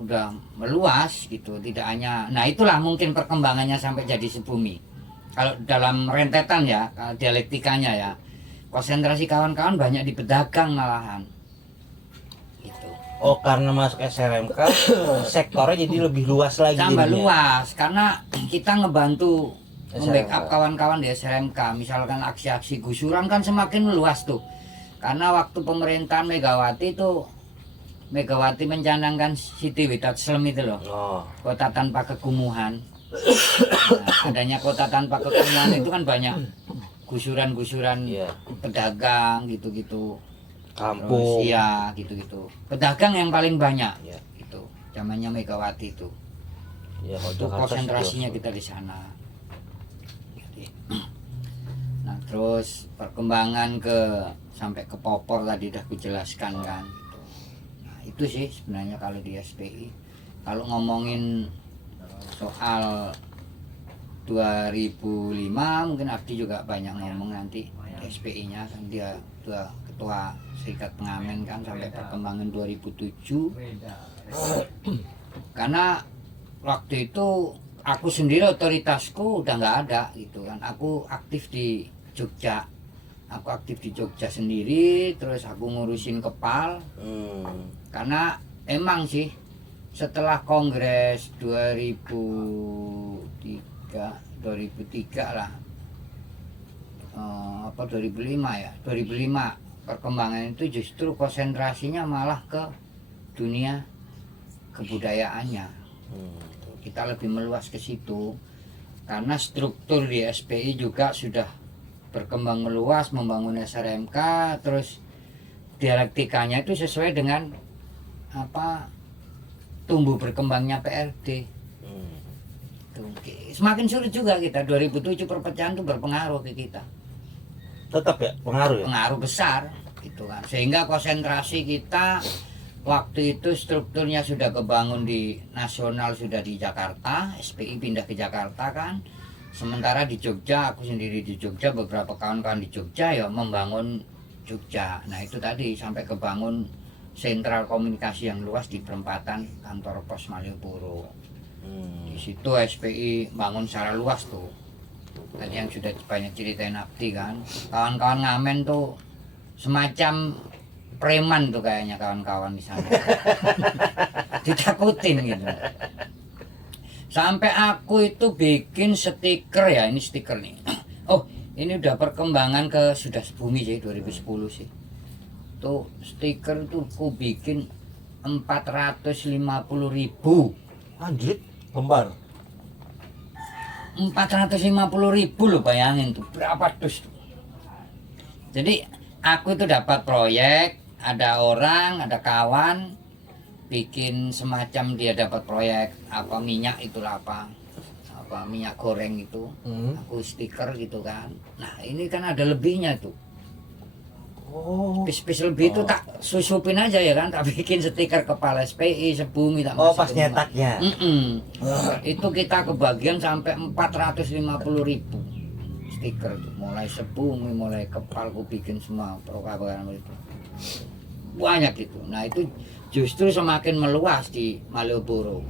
udah meluas gitu, tidak hanya, nah itulah mungkin perkembangannya sampai jadi sebumi. Kalau dalam rentetan ya dialektikanya ya, konsentrasi kawan-kawan banyak di pedagang malahan gitu. Oh, karena masuk SRMK sektornya jadi lebih luas lagi. Tambah jadinya. luas karena kita ngebantu membackup SRMK. kawan-kawan di SRMK. Misalkan aksi-aksi gusuran kan semakin luas tuh. Karena waktu pemerintahan Megawati mencanangkan Siti Widat Slem itu loh. Oh. Kota tanpa kekumuhan. Nah, adanya kota tanpa kekumuhan itu kan banyak gusuran-gusuran Iya. pedagang gitu-gitu. Kampung. Terus, iya gitu-gitu. Pedagang yang paling banyak Iya. gitu. Zamannya Megawati itu. Ya, kalau Itu Jakarta konsentrasinya sih, kita di sana. Jadi, nah terus perkembangan sampai ke Popor tadi udah kujelaskan kan. Gitu. Nah itu sih sebenarnya kalau di SPI. Kalau ngomongin soal 2005 mungkin Abdi juga banyak ngomong nanti di SPI-nya kan dia ketua Serikat Pengamen kan sampai perkembangan 2007. Karena waktu itu aku sendiri otoritasku udah nggak ada gitu kan. Aku aktif di Jogja. Sendiri, terus aku ngurusin Kepal. Karena emang sih setelah Kongres 2003 lah. 2005 ya. 2005 perkembangan itu justru konsentrasinya malah ke dunia kebudayaannya. Kita lebih meluas ke situ karena struktur di SPI juga sudah berkembang meluas, membangun SRMK, terus dialektikanya itu sesuai dengan apa tumbuh berkembangnya PRD. Semakin sulit juga kita. 2007 perpecahan itu berpengaruh ke kita. tetap ya pengaruh ya. Pengaruh besar gitu kan. Sehingga konsentrasi kita waktu itu strukturnya sudah kebangun di nasional, sudah di Jakarta, SPI pindah ke Jakarta kan. Sementara di Jogja, aku sendiri di Jogja, beberapa kawan-kawan di Jogja ya membangun Jogja. Nah itu tadi sampai kebangun sentral komunikasi yang luas di perempatan kantor pos Malioboro. Di situ SPI bangun secara luas tuh. Tadi yang sudah banyak ceritain Abdi kan, kawan-kawan ngamen tuh semacam preman tuh kayaknya kawan-kawan di sana. Ditakutin gitu. Sampai aku itu bikin stiker ya, ini stiker nih. Oh, ini udah perkembangan ke sudah bumi sih 2010 sih. Tuh stiker tuh aku bikin 450.000. Anjir, lembar. 450.000 loh, bayangin tuh berapa dus tuh. Jadi aku itu dapat proyek, ada orang, ada kawan bikin semacam dia dapat proyek apa minyak itulah apa minyak goreng itu, aku stiker gitu kan. Nah ini kan ada lebihnya tuh, pis-pis lebih itu tak susupin aja ya kan, tak bikin stiker kepala SPI sebumi tak Pas masukin. nyetaknya. Itu kita kebagian sampai 450.000 stiker tuh, mulai sebumi, mulai kepalku bikin semua program itu banyak gitu. Nah itu justru semakin meluas di Malioboro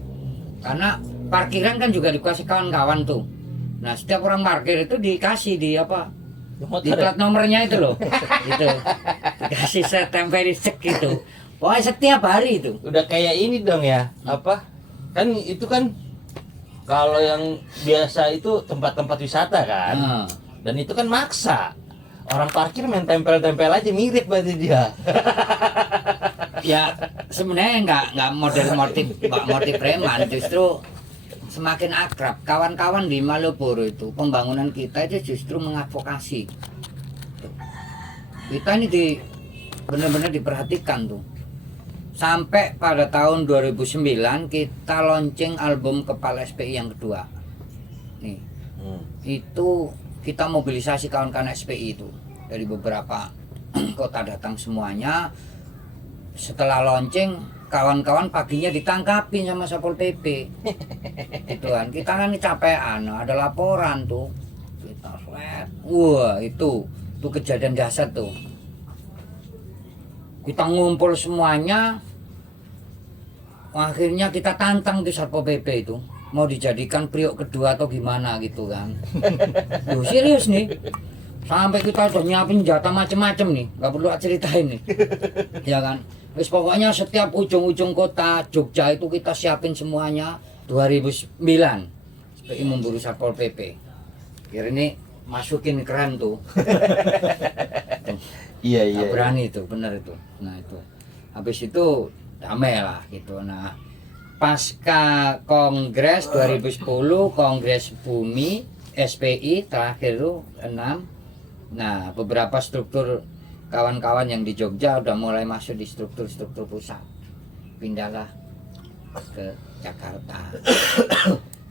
karena parkiran kan juga dikasih kawan-kawan tuh. Nah setiap orang parkir itu dikasih di apa, di plat nomornya itu loh, gitu, dikasih setempel cek gitu. Wah setiap hari itu. Udah kayak ini dong ya, apa? Kan itu kan kalau yang biasa itu tempat-tempat wisata kan. Dan itu kan maksa. Orang parkir main tempel-tempel aja, mirip berarti dia. Ya sebenarnya nggak motif preman, justru semakin akrab. Kawan-kawan di Malioboro itu pembangunan kita itu justru mengadvokasi. Kita ini benar-benar diperhatikan tuh. Sampai pada tahun 2009 kita launching album Kepala SPI yang kedua. Nih, itu kita mobilisasi kawan-kawan SPI itu dari beberapa kota datang semuanya. Setelah launching, kawan-kawan paginya ditangkapin sama Satpol PP. Gitu kan, kita kan capean, ada laporan tuh. Kita swet. Wah, itu kejadian dahsyat tuh. Kita ngumpul semuanya. Akhirnya kita tantang di Satpol PP itu. Mau dijadikan priok kedua atau gimana gitu kan. Duh, serius nih. Sampai kita udah nyiapin senjata macem-macem nih, nggak perlu ceritain nih. Ya kan. Wis pokoknya setiap ujung-ujung kota Jogja itu kita siapin semuanya. 2009 SPI memburu Satpol PP. Kira ini masukin keren tuh. Iya Nggak berani itu, bener itu. Nah itu. Habis itu damai lah gitu. Nah pasca Kongres 2010, Kongres Bumi SPI terakhir itu 6. Nah beberapa struktur kawan-kawan yang di Jogja udah mulai masuk di struktur-struktur pusat, pindahlah ke Jakarta.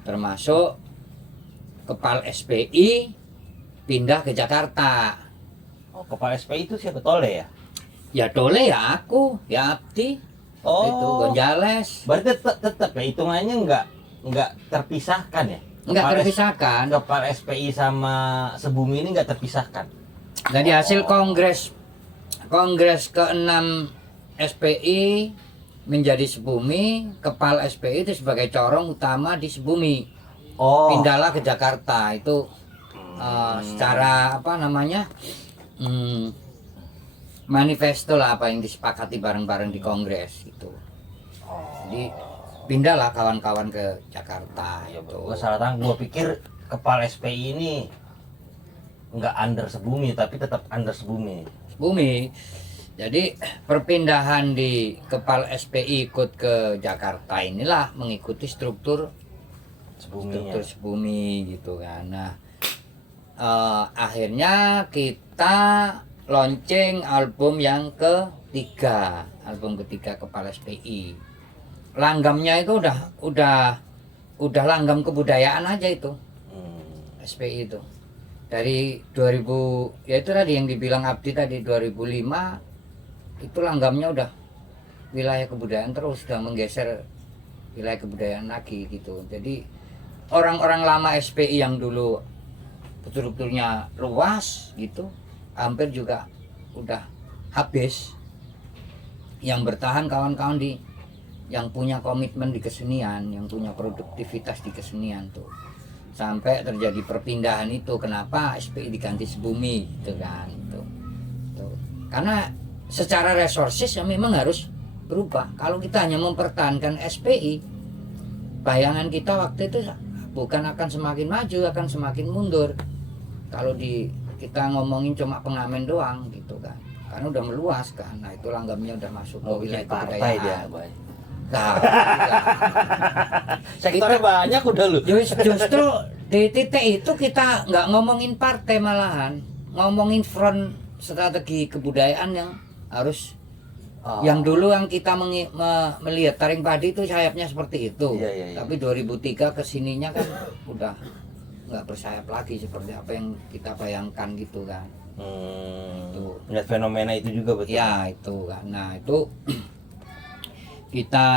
Termasuk Kepala SPI pindah ke Jakarta. Oh, Kepala SPI itu siapa? Tole ya? Ya Dole ya aku, ya Abdi. Itu Gonjales. Berarti tetap ya hitungannya nggak terpisahkan ya? Nggak terpisahkan. Kepala SPI sama Sebumi ini nggak terpisahkan. Jadi hasil kongres ke-6 SPI menjadi Sebumi, Kepala SPI itu sebagai corong utama di Sebumi. Pindahlah ke Jakarta itu secara apa namanya manifesto lah apa yang disepakati bareng-bareng di kongres gitu. Jadi pindahlah kawan-kawan ke Jakarta. Ya, itu. gue salah tanggung. Gue pikir Kepala SPI ini nggak under Sebumi tapi tetap under Sebumi. Bumi. Jadi perpindahan di Kepala SPI ikut ke Jakarta inilah mengikuti struktur Sebumi gitu kan. Nah akhirnya kita launching album yang ketiga Kepala SPI. Langgamnya itu udah langgam kebudayaan aja itu. SPI itu dari 2000 ya itu tadi yang dibilang Abdi tadi 2005 itu langgamnya udah wilayah kebudayaan terus, sudah menggeser wilayah kebudayaan lagi gitu. Jadi orang-orang lama SPI yang dulu strukturnya luas gitu, hampir juga udah habis. Yang bertahan kawan-kawan yang punya komitmen di kesenian, yang punya produktivitas di kesenian tuh. Sampai terjadi perpindahan itu, kenapa SPI diganti Sebumi gitu kan itu. Tuh. Karena secara resources ya memang harus berubah. Kalau kita hanya mempertahankan SPI, bayangan kita waktu itu bukan akan semakin maju, akan semakin mundur. Kalau kita ngomongin cuma pengamen doang gitu kan, karena udah meluas kan. Nah itu langgamnya udah masuk ke wilayah partai dia, kebudayaan. Bay. Nah, Sektornya banyak udah lu. justru di titik itu kita nggak ngomongin partai, malahan ngomongin front strategi kebudayaan yang harus. Yang dulu yang kita melihat taring padi itu sayapnya seperti itu. Iya. Tapi 2003 kesininya kan udah nggak bersayap lagi seperti apa yang kita bayangkan gitu kan. Itu. Lihat fenomena itu juga betul. Ya itu kan. Nah itu kita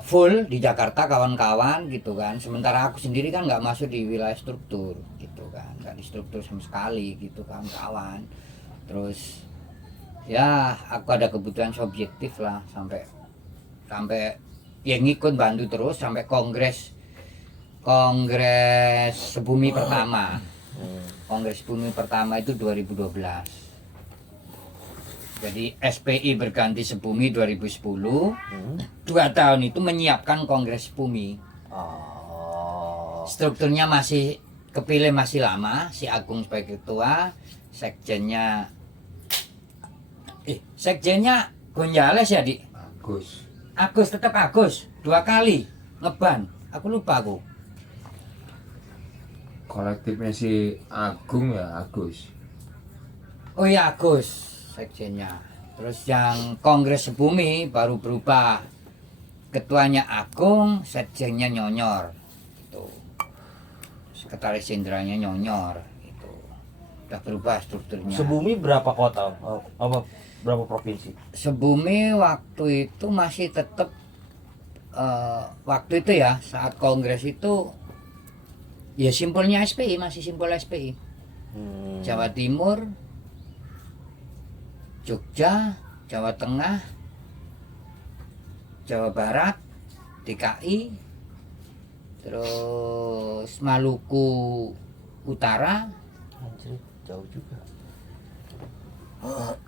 full di Jakarta kawan-kawan gitu kan. Sementara aku sendiri kan nggak masuk di wilayah struktur gitu kan, nggak di struktur sama sekali gitu kan kawan. Terus ya aku ada kebutuhan subjektif lah sampai yang ngikut bantu terus sampai kongres Sebumi pertama. Kongres Sebumi pertama itu 2012. Jadi SPI berganti Sebumi 2010. 2 tahun itu menyiapkan Kongres Sebumi. Strukturnya masih kepilih masih lama, si Agung sebagai ketua, sekjennya Gonjales ya, Dik? Agus tetap Agus 2 kali ngeban. Aku lupa aku. Kolektifnya si Agung ya Agus. Oh iya Agus sekjennya. Terus yang Kongres Sebumi baru berubah. Ketuanya Agung, sekjennya Nyonyor. Itu. Sekretaris jenderalnya Nyonyor itu. Udah berubah strukturnya. Sebumi berapa kota? Berapa provinsi? Sebumi waktu itu masih tetap waktu itu ya saat kongres itu ya simpulnya SPI, masih simpul SPI. Jawa Timur, Jogja, Jawa Tengah, Jawa Barat, DKI, terus Maluku Utara. Anjir, jauh juga.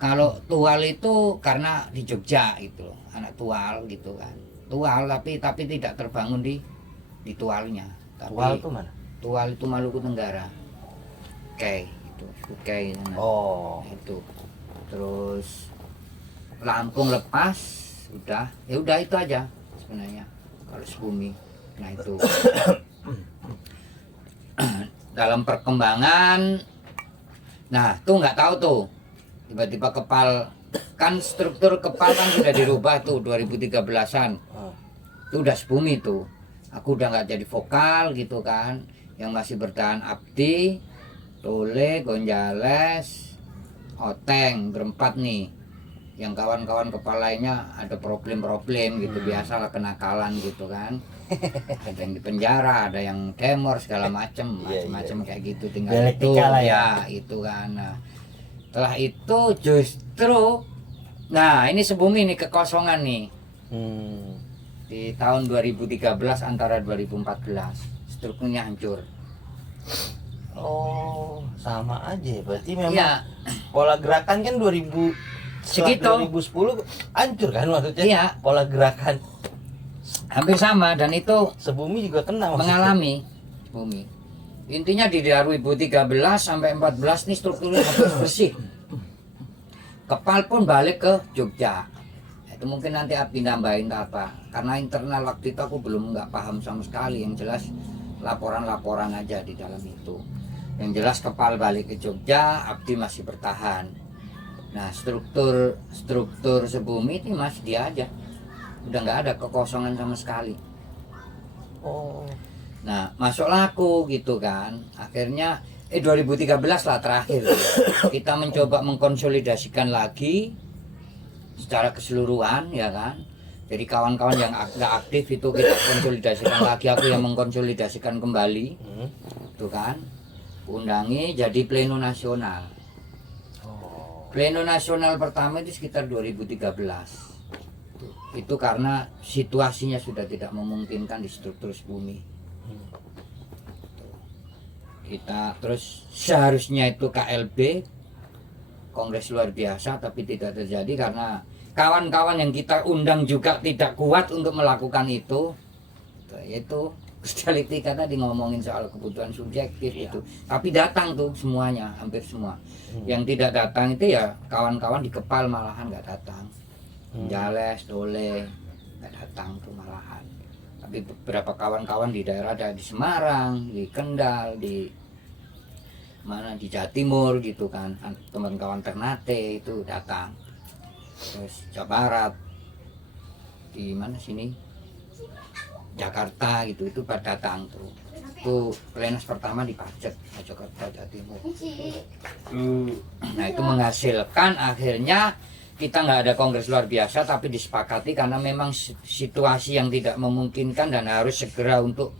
Kalau Tual itu karena di Jogja itu loh, anak Tual gitu kan. Tual tapi tidak terbangun di Tualnya. Tapi Tual itu mana? Tual itu Maluku Tenggara. Oke, itu Oke. Itu. Terus Lampung lepas udah. Ya udah itu aja sebenarnya. Kalau Sebumi. Nah itu. Dalam perkembangan nah, tuh nggak tahu tuh. Tiba-tiba kepal kan struktur kepal kan sudah dirubah tuh 2013-an. Itu udah Sebumi tuh. Aku udah nggak jadi vokal gitu kan. Yang masih bertahan Abdi, Tole, Gonjales, Oteng, berempat nih. Yang kawan-kawan kepala lainnya ada problem-problem gitu, biasalah kenakalan gitu kan. Ada yang di penjara, ada yang demo segala macem kayak gitu. Tinggal itu ya itu kan. Nah, setelah itu justru nah ini Sebumi nih kekosongan nih. Di tahun 2013 antara 2014 strukturnya hancur. Oh, sama aja berarti memang Iya. Pola gerakan kan 2000 Segitu. 2010 hancur kan maksudnya. Iya. Pola gerakan Hampir sama dan itu Sebumi juga kena maksudnya. mengalami Sebumi. Intinya di 2013 sampai 14 nih strukturnya hampir bersih. Kepal pun balik ke Jogja. Itu mungkin nanti Abdi nambahin apa. Karena internal waktu itu aku belum nggak paham sama sekali. Yang jelas laporan-laporan aja di dalam itu. Yang jelas kepal balik ke Jogja, Abdi masih bertahan. Nah struktur Sebumi ini masih dia aja. Udah nggak ada kekosongan sama sekali. Oh. Nah masuklah aku gitu kan. Akhirnya 2013 lah terakhir kita mencoba mengkonsolidasikan lagi secara keseluruhan ya kan. Jadi kawan-kawan yang nggak aktif itu kita konsolidasikan lagi, aku yang mengkonsolidasikan kembali, itu kan, undangi jadi pleno nasional. Pleno nasional pertama itu sekitar 2013. Itu karena situasinya sudah tidak memungkinkan di struktur bumi. Kita terus seharusnya itu KLB, Kongres Luar Biasa, tapi tidak terjadi karena kawan-kawan yang kita undang juga tidak kuat untuk melakukan itu, yaitu dialektika tadi ngomongin soal kebutuhan subjektif itu. Tapi datang tuh semuanya, hampir semua. Yang tidak datang itu ya kawan-kawan di Kepal malahan nggak datang. Jales, Dole nggak datang tuh malahan. Tapi beberapa kawan-kawan di daerah ada di Semarang, di Kendal, di mana di Jawa Timur gitu kan, teman-kawan Ternate itu datang. Terus Jawa Barat, di mana sini Jakarta gitu, itu pada datang tuh. Itu plenas pertama di Pacet, Jakarta, Jawa Timur. Nah itu menghasilkan akhirnya kita nggak ada kongres luar biasa, tapi disepakati karena memang situasi yang tidak memungkinkan dan harus segera untuk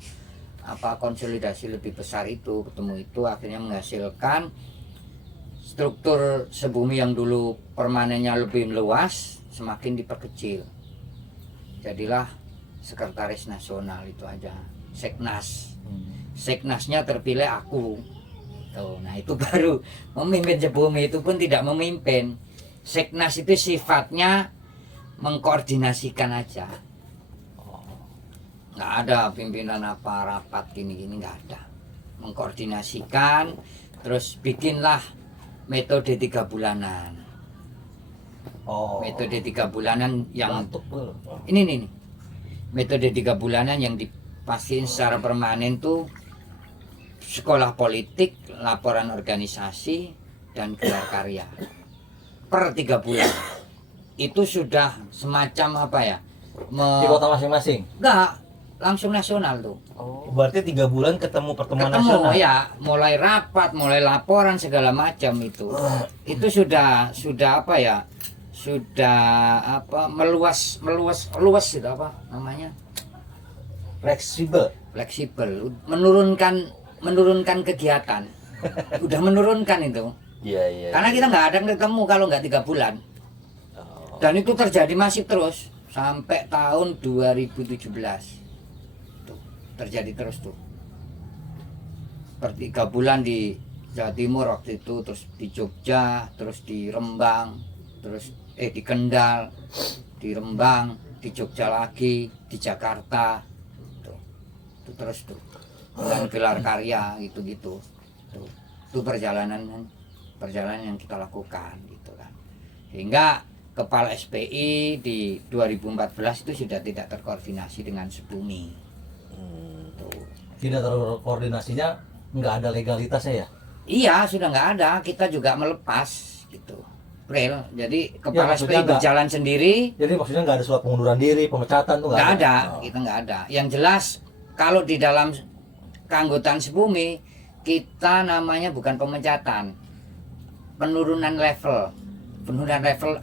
konsolidasi lebih besar itu, ketemu itu akhirnya menghasilkan struktur sebumi yang dulu permanennya lebih luas semakin diperkecil. Jadilah sekretaris nasional itu aja, Seknas. Seknasnya terpilih aku. Tuh, nah itu baru memimpin sebumi itu pun tidak memimpin. Seknas itu sifatnya mengkoordinasikan aja. Nggak ada pimpinan apa rapat gini-gini, nggak ada. Mengkoordinasikan, terus bikinlah metode 3 bulanan. Metode 3 bulanan yang ini nih. Metode 3 bulanan yang dipastiin secara permanen tuh sekolah politik, laporan organisasi, dan gelar karya. Per 3 bulan. Itu sudah semacam apa ya? Di kota masing-masing? Enggak, langsung nasional tuh. Berarti 3 bulan ketemu pertemuan Ketemu nasional. ya, mulai rapat, mulai laporan segala macam itu. Itu sudah apa ya? Sudah meluas itu apa namanya? Fleksibel. Menurunkan kegiatan. Udah menurunkan itu. Iya. Karena kita nggak ada ketemu kalau nggak 3 bulan. Dan itu terjadi masih terus sampai tahun 2017. Terjadi terus tuh. Per 3 bulan di Jawa Timur waktu itu, terus di Jogja, terus di Rembang, terus di Kendal, di Rembang, di Jogja lagi, di Jakarta. Tuh. Itu terus tuh. Dengan gelar karya gitu-gitu. Tuh. Itu perjalanan yang kita lakukan gitu kan. Sehingga kepala SPI di 2014 itu sudah tidak terkoordinasi dengan sebumi. Tidak terkoordinasinya, nggak ada legalitasnya ya? Iya, sudah nggak ada. Kita juga melepas gitu. Real. Jadi kepala maksudnya SPI berjalan sendiri. Jadi maksudnya nggak ada surat pengunduran diri, pemecatan tuh Nggak ada. Kita nggak ada. Yang jelas kalau di dalam keanggotaan sebumi kita namanya bukan pemecatan, penurunan level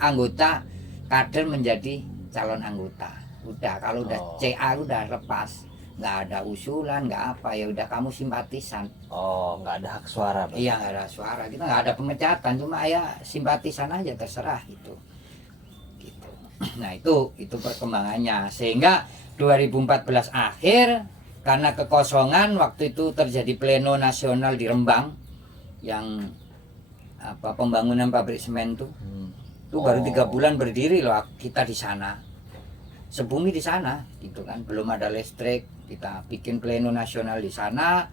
anggota kader menjadi calon anggota. Udah, kalau udah CA udah lepas. Nggak ada usulan, nggak apa, ya udah kamu simpatisan. Nggak ada hak suara. Iya, nggak ada suara, kita nggak ada pemecatan, cuma ya simpatisan aja, terserah gitu. Nah itu perkembangannya, sehingga 2014 akhir karena kekosongan waktu itu terjadi pleno nasional di Rembang yang pembangunan pabrik semen tuh. Itu baru 3 bulan berdiri loh kita di sana. Sebumi di sana gitu kan, belum ada listrik, kita bikin pleno nasional di sana,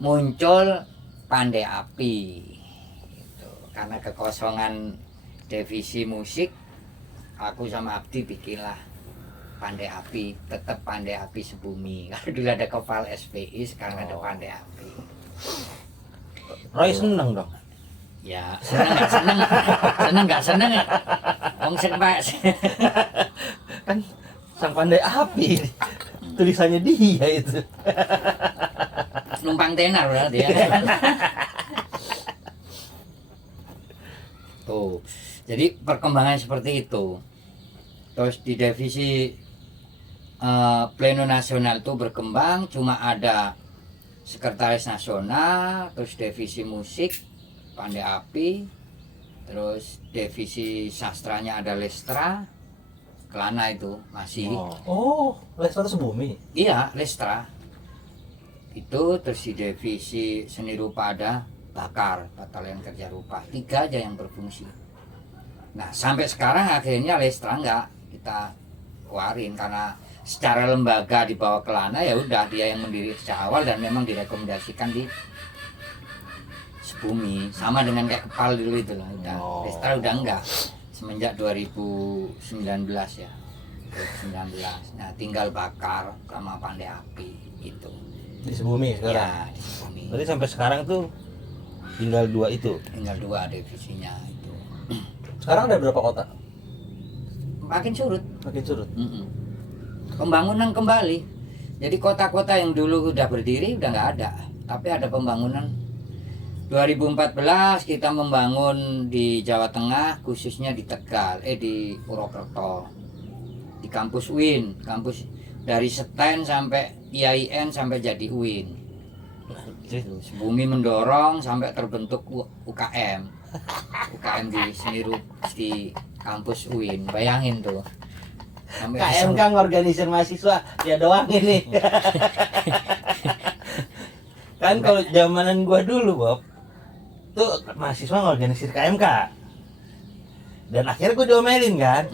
muncul Pandai Api gitu. Karena kekosongan divisi musik, aku sama Abdi bikinlah Pandai Api, tetap Pandai Api sebumi. Kalau dulu ada kepala SPI, sekarang ada Pandai Api. Roy seneng dong. Ya seneng nggak seneng ya. Wong Kan sang Pandai Api, tulisannya dia itu. numpang tenar berarti ya. Tuh, jadi perkembangan seperti itu. Terus di divisi Pleno Nasional itu berkembang, cuma ada Sekretaris Nasional, terus divisi musik Pandai Api, terus divisi sastranya ada Lestra, Kelana itu masih. Oh, Lestra itu Sebumi. Iya, Lestra. Itu terus di divisi seni rupa ada Bakar, Batalion Kerja Rupa. 3 aja yang berfungsi. Nah, sampai sekarang akhirnya Lestra enggak kita keluarin karena secara lembaga di bawah Kelana ya udah dia yang mendiri sejak awal dan memang direkomendasikan di Sebumi, sama dengan kayak Kepal dulu itu lah. Udah Lestra udah enggak semenjak 2019 ya. 2019. Nah, tinggal Bakar sama Pandai Api itu. Di Sebumi sekarang. Ya, di Sebumi. Berarti sampai sekarang tuh tinggal 2 itu. Tinggal 2 divisinya itu. Sekarang ada berapa kota? Makin surut. Makin surut. Pembangunan kembali. Jadi kota-kota yang dulu udah berdiri udah nggak ada. Tapi ada pembangunan. 2014 kita membangun di Jawa Tengah, khususnya di Tegal, di Purwokerto, di kampus UIN, kampus dari STEN sampai IAIN sampai jadi UIN. Sebumi mendorong sampai terbentuk UKM, UKM di di kampus UIN. Bayangin tuh. Sampai KMK ngorganisir mahasiswa ya doang ini. Kan kalau zamanan gua dulu, Bob, tuh mahasiswa ngorganisir KMK. Dan akhirnya gua diomelin kan.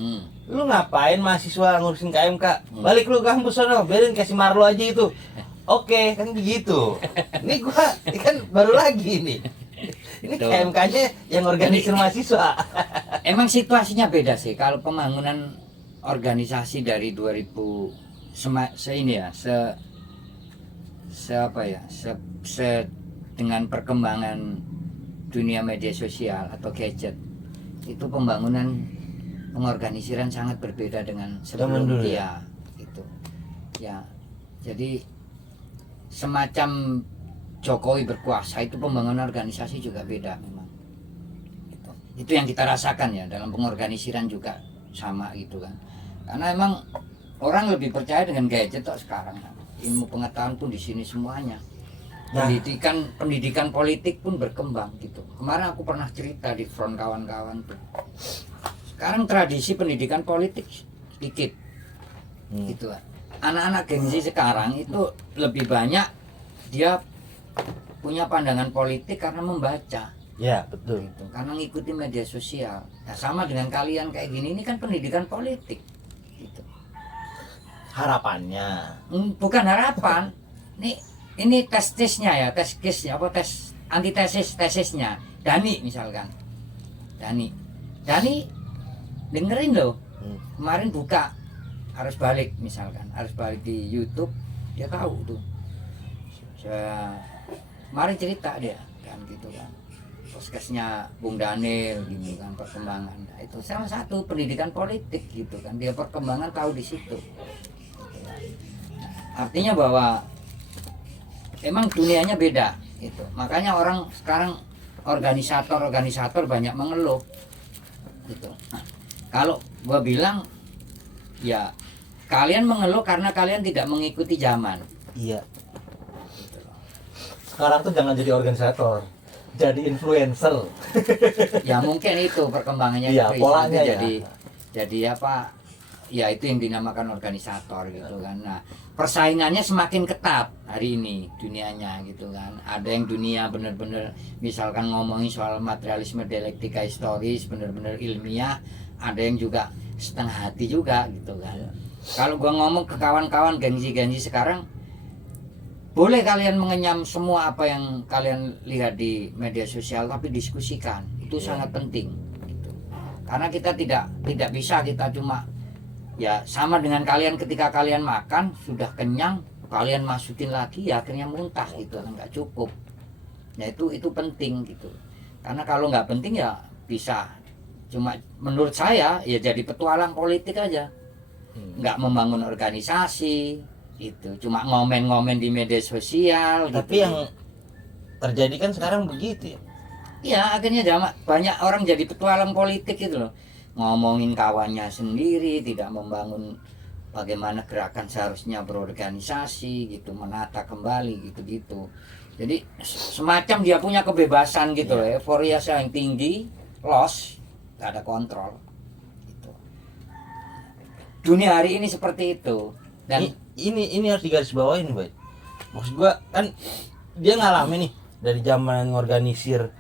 Lu ngapain mahasiswa ngurusin KMK? Balik lu kampus sono, biarin kasih Marlo aja itu. Oke, kan begitu. Ini gua ini kan baru lagi nih. Ini KMK-nya yang organisir mahasiswa. Emang situasinya beda sih kalau pembangunan organisasi dari 2000 dengan perkembangan dunia media sosial atau gadget, itu pembangunan pengorganisiran sangat berbeda dengan sebelum dulu, dia itu ya. Jadi semacam Jokowi berkuasa itu pembangunan organisasi juga beda memang. Itu yang kita rasakan ya dalam pengorganisiran juga sama gitu kan. Karena emang orang lebih percaya dengan gadget kok sekarang. Ilmu pengetahuan pun di sini semuanya. Pendidikan politik pun berkembang gitu. Kemarin aku pernah cerita di front kawan-kawan tuh. Sekarang tradisi pendidikan politik sedikit. Gitu kan. Anak-anak Gen Z sekarang itu lebih banyak dia punya pandangan politik karena membaca. Ya, betul. Gitu. Karena ngikuti media sosial. Nah, sama dengan kalian kayak gini, ini kan pendidikan politik. Gitu. Harapannya. Bukan harapan. Ini tesnya ya, tes antitesisnya. Dani misalkan. Dani dengerin loh. Kemarin buka harus balik misalkan, harus balik di YouTube, dia tahu tuh. Saya kemarin cerita dia kan gitu kan. Podcastnya Bung Daniel gitu kan, perkembangan. Nah, itu salah satu pendidikan politik gitu kan. Dia perkembangan tahu di situ. Artinya bahwa emang dunianya beda gitu. Makanya orang sekarang organisator banyak mengeluh gitu. Nah, kalau gua bilang ya kalian mengeluh karena kalian tidak mengikuti zaman. Iya. Sekarang tuh jangan jadi organisator, jadi influencer. Ya mungkin itu perkembangannya. Iya, Chris. polanya ya. Jadi apa? Ya itu yang dinamakan organisator gitu kan. Nah, persaingannya semakin ketat hari ini dunianya gitu kan. Ada yang dunia bener-bener misalkan ngomongin soal materialisme dialektika historis bener-bener ilmiah, ada yang juga setengah hati juga gitu kan. Kalau gua ngomong ke kawan-kawan gengsi sekarang, boleh kalian mengenyam semua apa yang kalian lihat di media sosial, tapi diskusikan. Itu sangat penting gitu. Karena kita tidak bisa kita cuma ya sama dengan kalian ketika kalian makan sudah kenyang, kalian masukin lagi ya akhirnya muntah gitu, nggak cukup. Nah itu penting gitu. Karena kalau nggak penting ya bisa cuma menurut saya ya jadi petualang politik aja, nggak membangun organisasi itu, cuma ngomen-ngomen di media sosial. Tapi gitu. yang terjadi kan sekarang begitu ya. Iya akhirnya banyak orang jadi petualang politik gitu loh, ngomongin kawannya sendiri, tidak membangun bagaimana gerakan seharusnya berorganisasi gitu, menata kembali gitu-gitu. Jadi semacam dia punya kebebasan gitu, euforia yang tinggi, loss, gak ada kontrol gitu. Dunia hari ini seperti itu. Dan ini harus digarisbawahin, Bay. Maksud gua kan dia ngalamin nih dari zaman ngorganisir,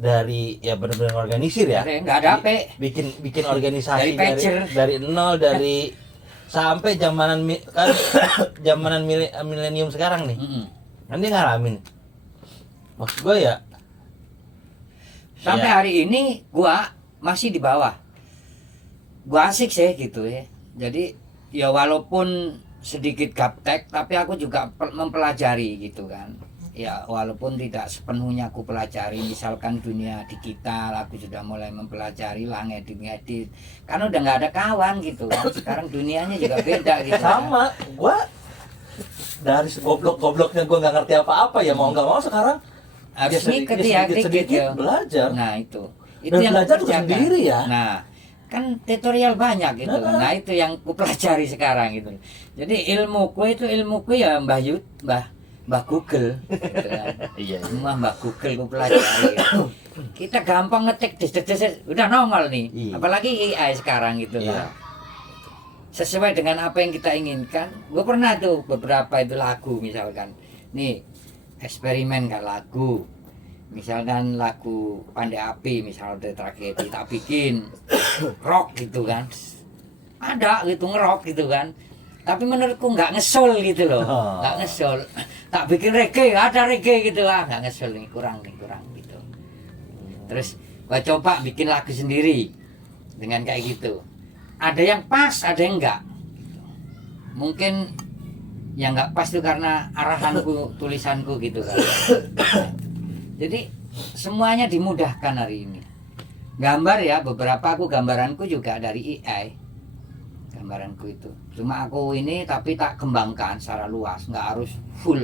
dari ya benar-benar organisir ya, nggak ada apa, bikin organisasi dari dari nol, dari sampai zamanan kan zamanan milenium sekarang nih. Kan dia ngalamin. Maksud gua ya sampai hari ini gua masih di bawah. Gua asik sih gitu ya. Jadi ya walaupun sedikit gaptek tapi aku juga mempelajari gitu kan. Ya walaupun tidak sepenuhnya aku pelajari, misalkan dunia digital aku sudah mulai mempelajari lah, ngedit karena udah nggak ada kawan gitu kan. Sekarang dunianya juga beda gitu. Sama gua dari goblok-gobloknya gua nggak ngerti apa-apa ya, mau nggak mau sekarang harus ngikut ya, sedikit belajar. Nah itu Dan yang belajar tuh kukerjakan. sendiri ya. Nah kan tutorial banyak gitu. Nah itu yang ku pelajari sekarang gitu. Jadi ilmuku ya Mbah Google gitu kan. iya. Semua Mbah Google ku pelajari gitu. Kita gampang ngetik des udah nongol nih. Iya. Apalagi AI sekarang gitu Iya. kan. Sesuai dengan apa yang kita inginkan. Gue pernah tuh beberapa itu lagu misalkan. Nih eksperimen kan lagu. Misalkan lagu Pandai Api misalnya tragedi tak bikin rock gitu kan. Ada gitu ngerok gitu kan. Tapi menurutku nggak ngesol gitu loh, nggak ngesol. Tak bikin reggae, ada reggae gitu lah, nggak ngesol nih, kurang gitu. Terus gua coba bikin lagu sendiri dengan kayak gitu. Ada yang pas, ada yang enggak. Gitu. Mungkin yang nggak pas tuh karena arahanku, tulisanku gitu kan. Jadi semuanya dimudahkan hari ini. Gambar ya, beberapa gambaranku juga dari AI. Gambaranku itu cuma aku ini tapi tak kembangkan secara luas, nggak harus full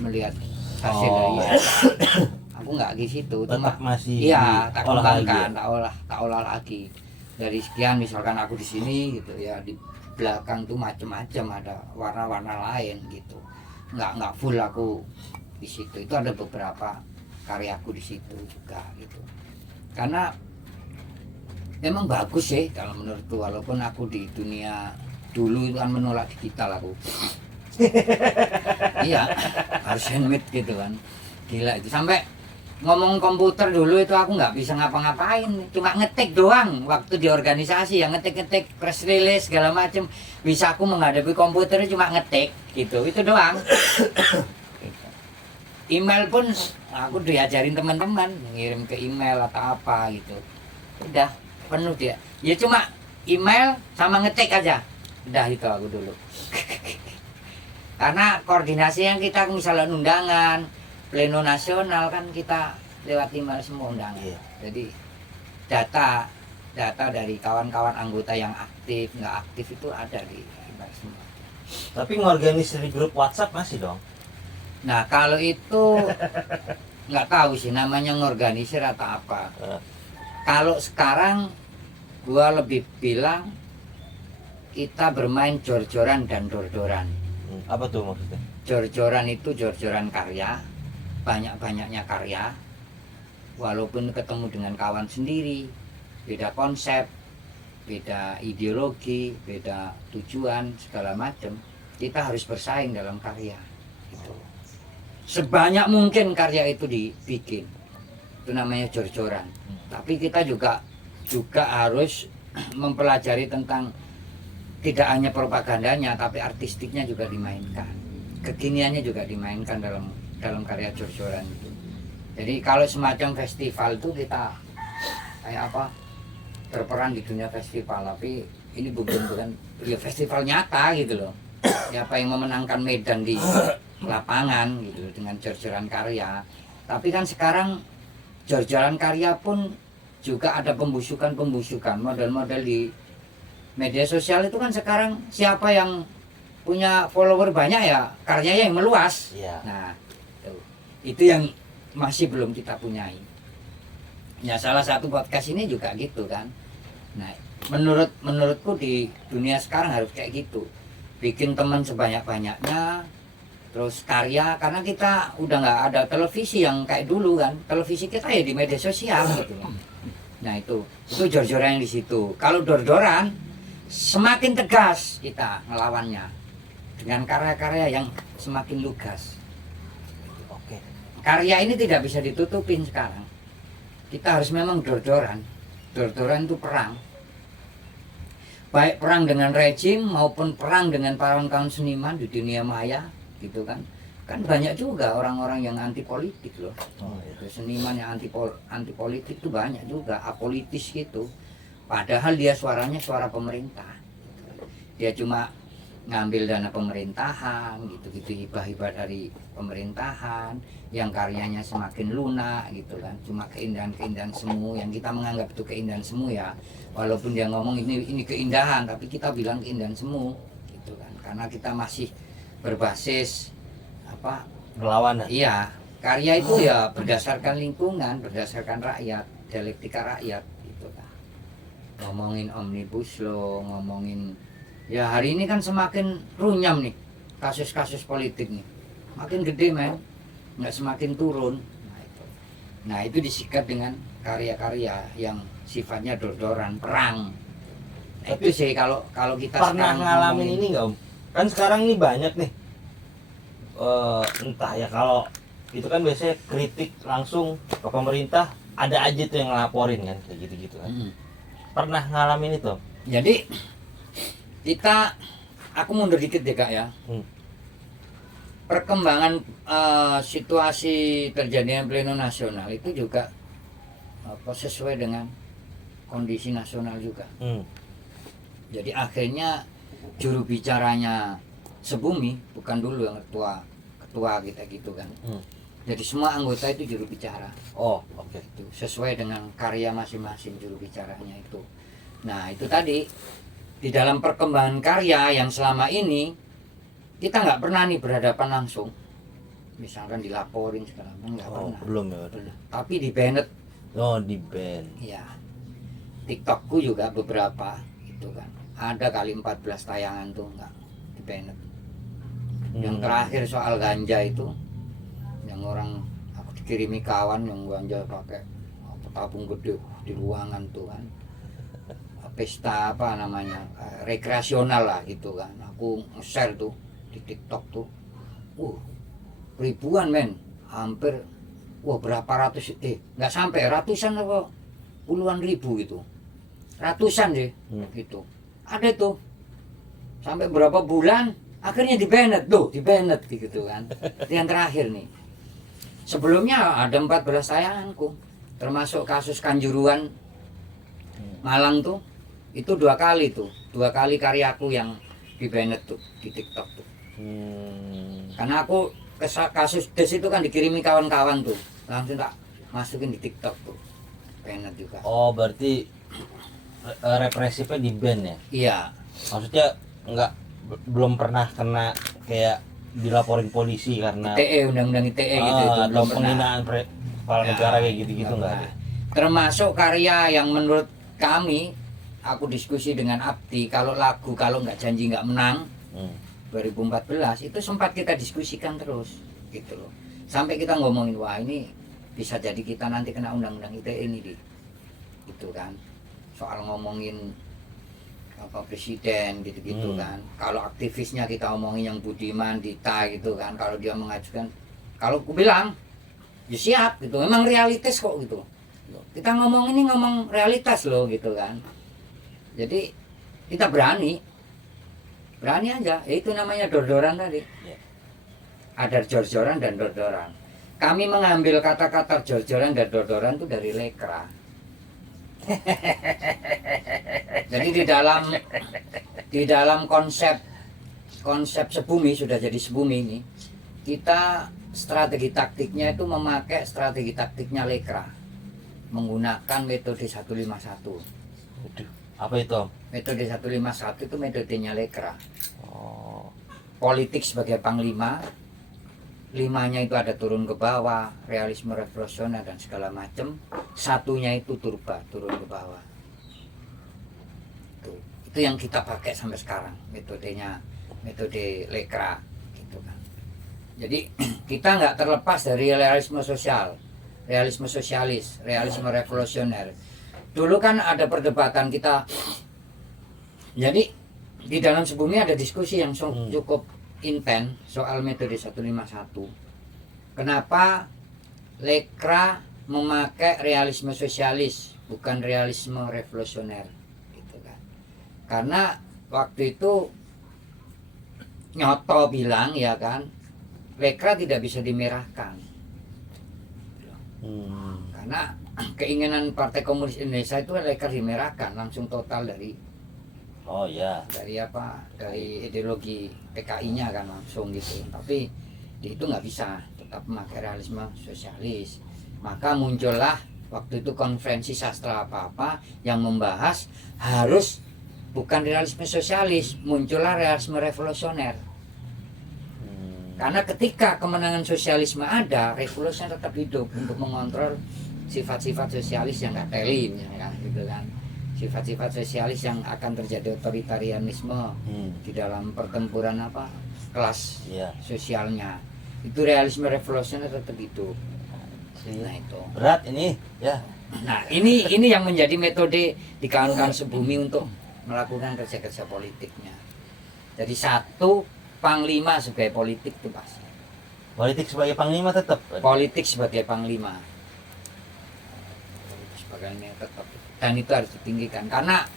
melihat hasil dari AI. Aku nggak di situ, cuma masih iya tak olah kembangkan, lagi. tak olah lagi dari sekian. Misalkan aku di sini gitu ya, di belakang tuh macam-macam, ada warna-warna lain gitu, nggak full aku di situ. Itu ada beberapa karyaku di situ juga gitu, karena memang bagus sih kalau menurutku, walaupun aku di dunia dulu itu kan menolak digital aku. Iya, harus handmade gitu kan. Gila itu, sampai ngomong komputer dulu itu aku nggak bisa ngapa-ngapain, cuma ngetik doang. Waktu di organisasi yang ngetik press release segala macem, bisa aku menghadapi komputer cuma ngetik gitu, itu doang. Gitu. Email pun aku diajarin teman-teman ngirim ke email atau apa gitu, udah penuh dia ya, cuma email sama ngetik aja udah, itu aku dulu. Karena koordinasi yang kita misalnya undangan pleno nasional kan kita lewat email semua undangan. Jadi data dari kawan-kawan anggota yang aktif nggak aktif itu ada di email semua. Tapi ngorganisir di grup WhatsApp masih dong. Nah kalau itu nggak tahu sih namanya ngorganisir atau apa. Kalau sekarang gua lebih bilang kita bermain jor-joran dan dor-doran. Apa tuh maksudnya? Jor-joran itu jor-joran karya, banyak-banyaknya karya. Walaupun ketemu dengan kawan sendiri, beda konsep, beda ideologi, beda tujuan segala macam, kita harus bersaing dalam karya. Gitu. Sebanyak mungkin karya itu dibikin. Itu namanya jor-joran. Tapi kita juga harus mempelajari tentang tidak hanya propagandanya tapi artistiknya juga dimainkan, kekiniannya juga dimainkan dalam karya jor-joran itu. Jadi kalau semacam festival itu kita kayak apa, berperan di dunia festival, tapi ini bukan ya festival nyata gitu loh. Siapa yang memenangkan medan di lapangan gitu dengan jor-joran karya. Tapi kan sekarang jor-joran karya pun juga ada pembusukan model-model di media sosial itu kan. Sekarang siapa yang punya follower banyak ya karyanya yang meluas. Nah itu yang masih belum kita punyai. Ya salah satu podcast ini juga gitu kan, Nah, menurutku di dunia sekarang harus kayak gitu. Bikin teman sebanyak-banyaknya, terus karya, karena kita udah nggak ada televisi yang kayak dulu kan. Televisi kita ya di media sosial gitu. Nah itu jor-joran yang di situ. Kalau dor-doran semakin tegas kita ngelawannya dengan karya-karya yang semakin lugas. Oke. Karya ini tidak bisa ditutupin sekarang. Kita harus memang dor-doran. Dor-doran itu perang. Baik perang dengan rejim maupun perang dengan kawan-kawan seniman di dunia maya gitu kan. Kan banyak juga orang-orang yang anti politik loh. Itu seniman yang anti politik itu banyak juga, apolitis gitu. Padahal dia suaranya suara pemerintah. Dia cuma ngambil dana pemerintahan gitu-gitu, hibah-hibah dari pemerintahan yang karyanya semakin lunak gitu kan, cuma keindahan-keindahan semu yang kita menganggap itu keindahan semu ya, walaupun dia ngomong ini keindahan tapi kita bilang keindahan semu gitu kan, karena kita masih berbasis apa Ngelawan. iya, karya itu ya berdasarkan lingkungan, berdasarkan rakyat, dialektika rakyat gitu kan. Ngomongin omnibus law, ngomongin ya hari ini kan semakin runyam nih kasus-kasus politik nih, makin gede men, nggak semakin turun. Nah itu disikat dengan karya-karya yang sifatnya dor-doran, perang. Nah, Tapi itu sih kalau kita Pernah sekarang ngalamin ngomongin- ini nggak Om? Kan sekarang nih banyak nih. Entah ya, kalau itu kan biasanya kritik langsung ke pemerintah, ada aja tuh yang ngelaporin kan kayak gitu-gitu kan. Mm. Pernah ngalamin itu? Jadi aku mundur dikit deh kak ya. Perkembangan situasi terjadinya pleno nasional itu juga sesuai dengan kondisi nasional juga. Jadi akhirnya juru bicaranya Sebumi, bukan dulu yang ketua kita gitu kan. Jadi semua anggota itu juru bicara. Oh, oke. Itu sesuai dengan karya masing-masing juru bicaranya itu. Nah itu tadi di dalam perkembangan karya yang selama ini kita nggak pernah nih berhadapan langsung, misalkan dilaporin segala macam nggak pernah. Belum ya. Tapi di banned, Oh, di band. ya TikTokku juga beberapa itu kan. Ada kali 14 tayangan tuh nggak di banned. Yang terakhir soal ganja itu, yang orang aku dikirimi kawan yang ganja pakai tabung gede di ruangan tuh kan, pesta apa namanya rekreasional lah gitu kan, aku nge-share tuh di TikTok tuh, ribuan men, hampir berapa ratus, nggak sampai ratusan apa puluhan ribu gitu, ratusan sih gitu, ada tuh sampai berapa bulan akhirnya di banned gitu kan. Itu yang terakhir nih. Sebelumnya ada 14 tayanganku, termasuk kasus Kanjuruhan Malang tuh, itu 2 kali karyaku yang di banned tuh di TikTok tuh. Karena aku kasus des itu kan dikirimi kawan-kawan tuh, langsung tak masukin di TikTok tuh, banned juga. Oh, berarti represifnya di band ya? Iya. Maksudnya belum pernah kena kayak dilaporin polisi karena ITE, undang-undang ITE gitu itu atau belum pernah. penghinaan kepala Ya, negara kayak gitu-gitu nggak nggak pernah. ada. Termasuk karya yang menurut kami, aku diskusi dengan Abdi, kalau nggak janji nggak menang 2014 itu sempat kita diskusikan terus gitu loh, sampai kita ngomongin wah ini bisa jadi kita nanti kena undang-undang ITE ini gitu kan, soal ngomongin apa presiden gitu-gitu kan. Kalau aktivisnya kita omongin yang Budiman, Dita gitu kan, kalau dia mengajukan, kalau aku bilang ya siap gitu, memang realitas kok gitu. Kita ngomong ini ngomong realitas loh gitu kan. Jadi kita berani aja, ya itu namanya dor-doran tadi. Ada jor-joran dan dor-doran. Kami mengambil kata-kata jor-joran dan dor-doran itu dari Lekra. Jadi di dalam konsep Sebumi, sudah jadi Sebumi ini, kita strategi taktiknya itu memakai strategi taktiknya Lekra, menggunakan metode 151. Apa itu, Om? Metode 151 itu metodenya Lekra. Oh. Politik sebagai panglima, limanya itu ada turun ke bawah, realisme revolusioner dan segala macam. Satunya itu turba, turun ke bawah. Itu yang kita pakai sampai sekarang, metode Lekra gitu kan. Jadi kita nggak terlepas dari realisme sosial, realisme sosialis, realisme revolusioner. Dulu kan ada perdebatan kita. Jadi di dalam Sebumi ada diskusi yang cukup intens soal metode 151. Kenapa Lekra memakai realisme sosialis bukan realisme revolusioner gitu kan. Karena waktu itu Nyoto bilang ya kan, Lekra tidak bisa dimerahkan. Karena keinginan Partai Komunis Indonesia itu Lekra dimerahkan langsung total dari dari ideologi PKI-nya kan langsung gitu. Tapi itu nggak bisa, tetap memakai realisme sosialis. Maka muncullah waktu itu konferensi sastra apa yang membahas harus bukan realisme sosialis, muncullah realisme revolusioner. Karena ketika kemenangan sosialisme ada, revolusi tetap hidup untuk mengontrol sifat-sifat sosialis yang nggak teli, misalnya gitu kan. Sifat-sifat sosialis yang akan terjadi otoritarianisme di dalam pertempuran kelas sosialnya. Itu realisme revolusioner tetap hidup. Nah itu berat ini ya. Nah ini yang menjadi metode di kawan-kawan Sebumi untuk melakukan kerja-kerja politiknya. Jadi satu panglima sebagai politik itu pasti. Politik sebagai panglima tetap. Politik sebagai panglima. Sebagainya tetap. Dan itu harus ditinggikan karena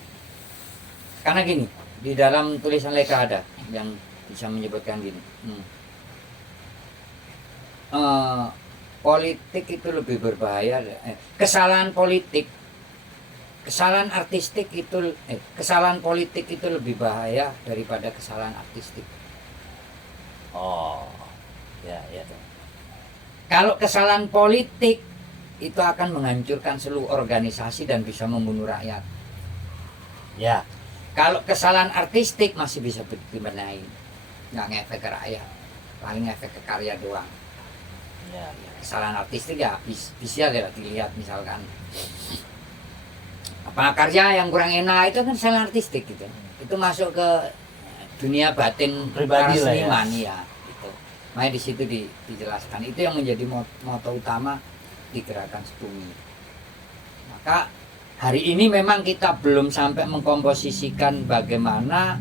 gini, di dalam tulisan Lekra ada yang bisa menyebutkan gini. Politik itu lebih berbahaya. Kesalahan politik, kesalahan artistik itu, kesalahan politik itu lebih bahaya daripada kesalahan artistik. Kalau kesalahan politik itu akan menghancurkan seluruh organisasi dan bisa membunuh rakyat. Ya. Kalau kesalahan artistik masih bisa dibenahi, nggak ngefek ke rakyat, paling ngefek ke karya doang. Ya. Kesalahan artistik ya bisa dilihat misalkan apa karya yang kurang enak itu kan kesalahan artistik gitu. Itu masuk ke dunia batin pribadi para lah ya. seniman ya. Gitu. Makanya di situ dijelaskan. Itu yang menjadi moto utama di gerakan Sebumi. Maka hari ini memang kita belum sampai mengkomposisikan bagaimana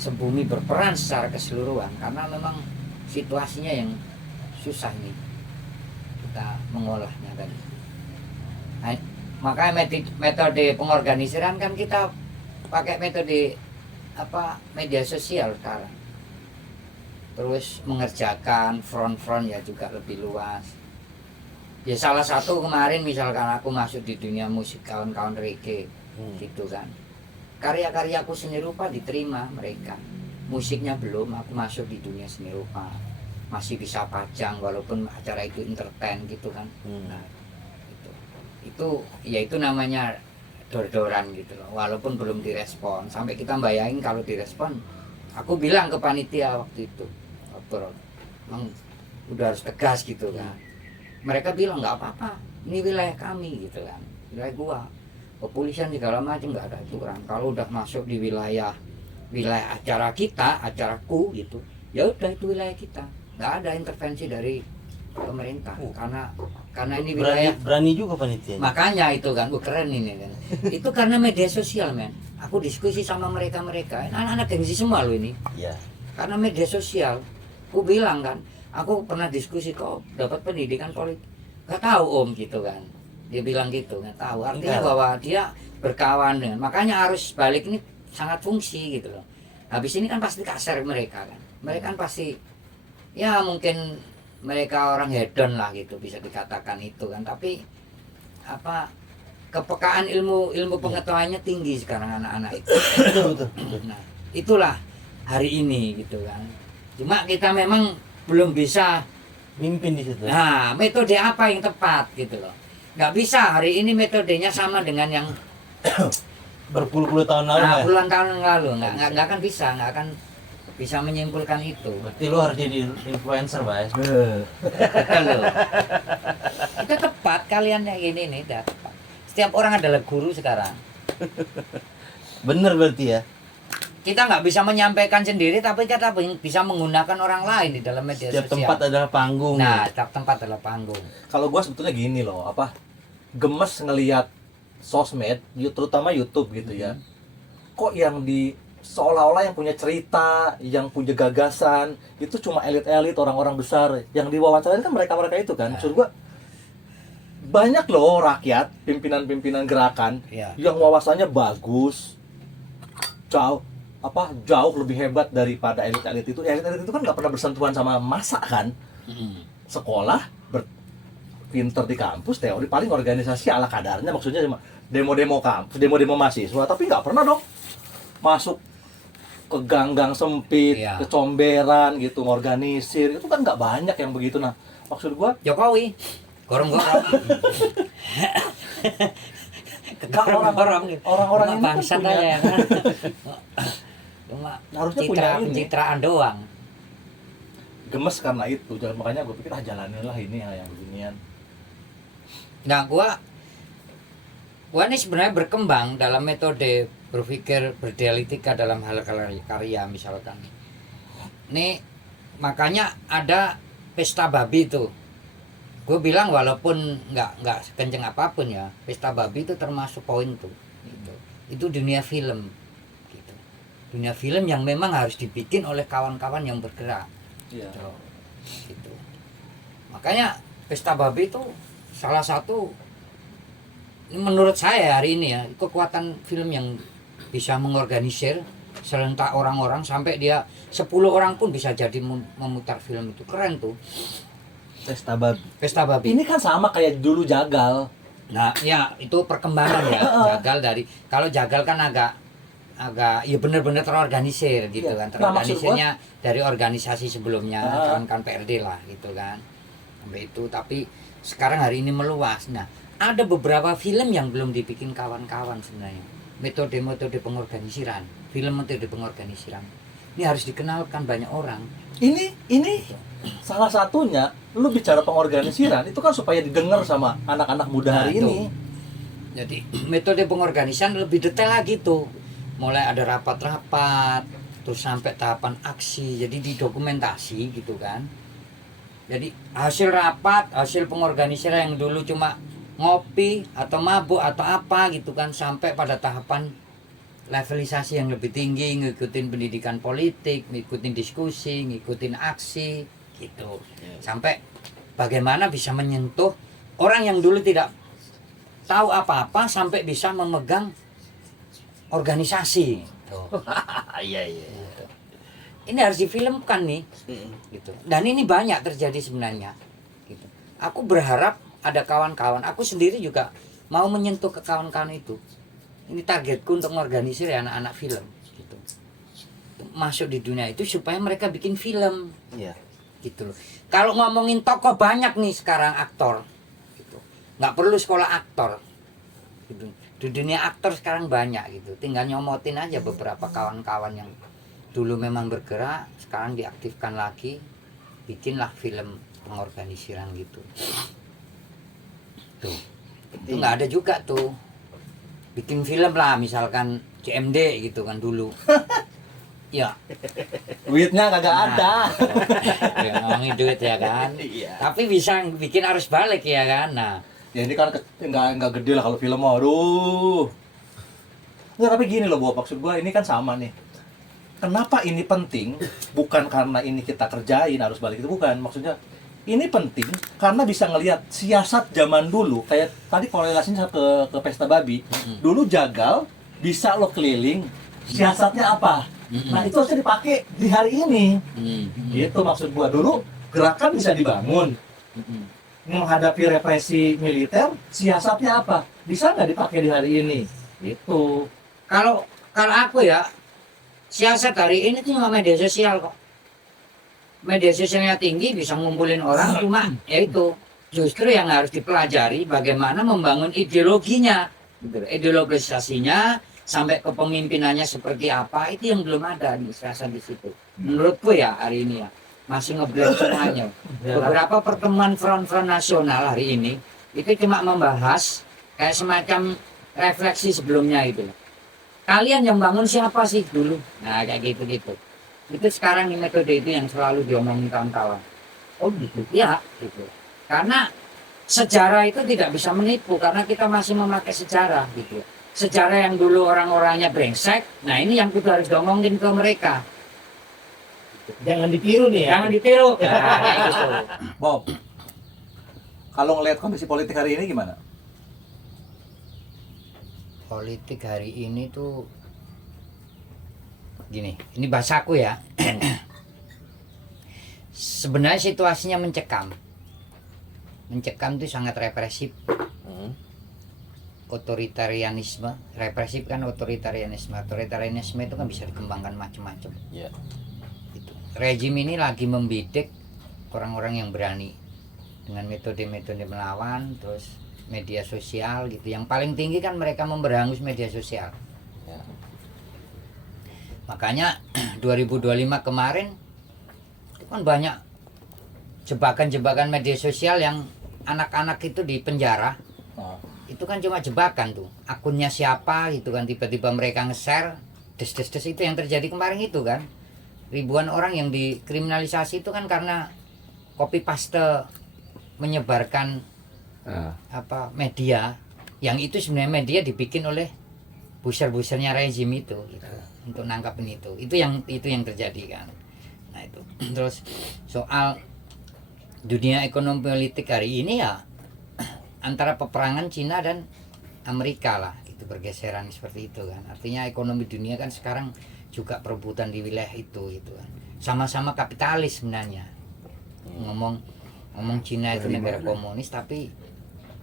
Sebumi berperan secara keseluruhan karena memang situasinya yang susah ini kita mengolahnya tadi. Nah, makanya metode pengorganisiran kan kita pakai metode media sosial sekarang. Terus mengerjakan front-front ya juga lebih luas. Ya salah satu kemarin misalkan aku masuk di dunia musik kawan-kawan reggae gitu kan. Karya-karyaku seni rupa diterima mereka. Musiknya belum, aku masuk di dunia seni rupa. Masih bisa pajang walaupun acara itu entertain gitu kan. Nah, itu namanya dor-doran gitu loh. Walaupun belum direspon. Sampai kita bayangin kalau direspon. Aku bilang ke panitia waktu itu, memang udah harus tegas gitu kan. Mereka bilang nggak apa-apa, ini wilayah kami gitu kan, wilayah gua. Kepolisian segala macam nggak ada aturan. Kalau udah masuk di wilayah acara kita, acaraku gitu, ya udah itu wilayah kita. Nggak ada intervensi dari pemerintah karena ini wilayah berani juga panitia. Makanya itu kan, keren ini kan. Itu karena media sosial men. Aku diskusi sama mereka, anak-anak gengsi semua lo ini. Iya. Karena media sosial, aku bilang kan. Aku pernah diskusi kok dapat pendidikan politik, nggak tahu om gitu kan. Dia bilang gitu, nggak tahu. Artinya bahwa dia berkawan dengan, makanya arus balik ini sangat fungsi gitu loh. Habis ini kan pasti kasar mereka kan. Mereka kan pasti, ya mungkin mereka orang hedon lah gitu bisa dikatakan itu kan. Tapi kepekaan ilmu pengetahuannya tinggi sekarang anak-anak itu. Nah itulah hari ini gitu kan. Cuma kita memang belum bisa mimpin di situ. Nah, metode apa yang tepat gitu loh. Nggak bisa hari ini metodenya sama dengan yang berpuluh-puluh tahun lalu. Nah, puluhan tahun yang lalu nggak akan bisa menyimpulkan itu. Berarti lu harus jadi influencer, Bas. Itu tepat kalian yang ini nih, tepat. Setiap orang adalah guru sekarang. Bener berarti ya. kita nggak bisa menyampaikan sendiri, tapi kita bisa menggunakan orang lain di dalam media Setiap sosial. tempat adalah panggung. Nah, setiap tempat adalah panggung. Kalau gua sebetulnya gini loh, gemes ngelihat sosmed, terutama YouTube gitu ya. Kok yang seolah-olah yang punya cerita, yang punya gagasan, itu cuma elit-elit, orang-orang besar. Yang diwawancarain kan mereka-mereka itu kan. Maksud gua banyak loh rakyat, pimpinan-pimpinan gerakan yang wawasannya bagus, jauh lebih hebat daripada elit-elit itu. Elit-elit itu kan nggak pernah bersentuhan sama masa kan. Sekolah, pinter di kampus, teori paling organisasi ala kadarnya, maksudnya cuma demo-demo kampus, demo-demo mahasiswa, tapi nggak pernah dong masuk ke gang-gang sempit, ke comberan gitu, ngorganisir. Itu kan nggak banyak yang begitu. Nah, maksud gua Jokowi gorong-gorong. orang-orang ini kan bangsat punya, aja ya kan. Cuma harusnya punya ini. pencitraan doang. Gemes karena itu, makanya gue pikir jalanin lah ini yang beginian. Nah, gua ini sebenarnya berkembang dalam metode berpikir berdialektika dalam hal karya misalkan. Nih makanya ada pesta babi itu. Gue bilang walaupun nggak sekenceng apapun ya, pesta babi itu termasuk poin tuh. Gitu. Itu dunia film. Gitu. Dunia film yang memang harus dibikin oleh kawan-kawan yang bergerak. Iya. Gitu. Makanya pesta babi itu salah satu, menurut saya hari ini ya, kekuatan film yang bisa mengorganisir serentak orang-orang sampai dia 10 orang pun bisa jadi memutar film itu. Keren tuh. Pesta babi. Ini kan sama kayak dulu Jagal. Nah, ya itu perkembangan ya. Jagal kalau Jagal kan agak ya benar-benar terorganisir gitu kan. Terorganisirnya dari organisasi sebelumnya, kan PRD lah gitu kan. Sampai itu, tapi sekarang hari ini meluas. Nah, ada beberapa film yang belum dibikin kawan-kawan sebenarnya. Metode-metode pengorganisiran, film metode pengorganisiran. Ini harus dikenalkan banyak orang. Ini salah satunya, lu bicara pengorganisiran itu kan supaya didengar sama anak-anak muda hari ini. Jadi metode pengorganisan lebih detail lagi tuh. Mulai ada rapat-rapat, terus sampai tahapan aksi. Jadi didokumentasi gitu kan. Jadi hasil rapat, hasil pengorganisiran yang dulu cuma ngopi atau mabuk atau apa gitu kan, sampai pada tahapan levelisasi yang lebih tinggi, ngikutin pendidikan politik, ngikutin diskusi, ngikutin aksi gitu. Sampai bagaimana bisa menyentuh orang yang dulu tidak tahu apa-apa sampai bisa memegang organisasi. Iya. Ini harus difilmkan nih. Gitu. Dan ini banyak terjadi sebenarnya. Gitu. Aku berharap ada kawan-kawan, aku sendiri juga mau menyentuh ke kawan-kawan itu. Ini targetku untuk mengorganisir ya anak-anak film gitu. Masuk di dunia itu supaya mereka bikin film. Iya. Gitu loh. Kalau ngomongin tokoh banyak nih sekarang aktor gitu. Nggak perlu sekolah aktor. Gitu. Di dunia aktor sekarang banyak gitu. Tinggal nyomotin aja beberapa kawan-kawan yang dulu memang bergerak, sekarang diaktifkan lagi, bikinlah film pengorganisiran gitu. Tuh. Itu nggak ada juga tuh. Bikin film lah misalkan CMD gitu kan dulu. Ya. Duitnya kagak ada. Ya, ngomongin duit ya kan. Iya. Tapi bisa bikin arus balik ya kan. Nah, Ya ini kan nggak gede lah kalau film mah. Aduh. Nggak, tapi gini loh, maksud gua ini kan sama nih. Kenapa ini penting? Bukan karena ini kita kerjain harus balik, itu bukan. Maksudnya ini penting karena bisa ngelihat siasat zaman dulu, kayak tadi korelasinya ke pesta babi. Dulu Jagal bisa lo keliling, siasatnya apa? Nah itu harusnya dipakai di hari ini. Gitu maksud gua. Dulu gerakan bisa dibangun, menghadapi represi militer, siasatnya apa? Bisa nggak dipakai di hari ini? Itu. kalau aku ya, siasat hari ini tuh cuma media sosial kok. Media sosialnya tinggi, bisa ngumpulin orang, cuma ya itu justru yang harus dipelajari bagaimana membangun ideologinya, ideologisasinya sampai ke pemimpinannya seperti apa, itu yang belum ada di siasat di situ. Menurutku ya hari ini ya masih ngeblend semuanya. Beberapa pertemuan front-front nasional hari ini itu cuma membahas kayak semacam refleksi sebelumnya itu. kalian yang bangun siapa sih dulu? Nah kayak gitu-gitu. Itu sekarang ini metode itu yang selalu diomongin kawan-kawan. Oh gitu, ya gitu. Karena sejarah itu tidak bisa menipu karena kita masih memakai sejarah gitu. Sejarah yang dulu orang-orangnya brengsek, nah ini yang kita harus ngomongin ke mereka. Jangan ditiru nih ya. Jangan ditiru. Nah, kayak gitu. Bob, kalau ngelihat kondisi politik hari ini gimana? Politik hari ini tuh gini, ini bahasaku ya. Sebenarnya situasinya mencekam. Mencekam itu sangat represif. Otoritarianisme, represif kan otoritarianisme. Otoritarianisme itu kan bisa dikembangkan macam-macam. Iya. Gitu. Rejim ini lagi membidik orang-orang yang berani dengan metode-metode melawan, terus media sosial gitu. Yang paling tinggi kan mereka memberangus media sosial. Ya. Makanya 2025 kemarin itu kan banyak jebakan-jebakan media sosial yang anak-anak itu di penjara. Oh. Itu kan cuma jebakan tuh. Akunnya siapa gitu kan, tiba-tiba mereka nge-share des itu yang terjadi kemarin itu kan. Ribuan orang yang dikriminalisasi itu kan karena copy paste menyebarkan apa media yang itu sebenarnya media dibikin oleh buser-busernya rezim itu gitu, untuk nangkapin itu yang terjadi kan. Nah itu terus soal dunia ekonomi politik hari ini ya antara peperangan Cina dan Amerika lah, itu pergeseran seperti itu kan. Artinya ekonomi dunia kan sekarang juga perebutan di wilayah itu gitu kan. Sama-sama kapitalis sebenarnya. Ngomong Cina itu negara komunis tapi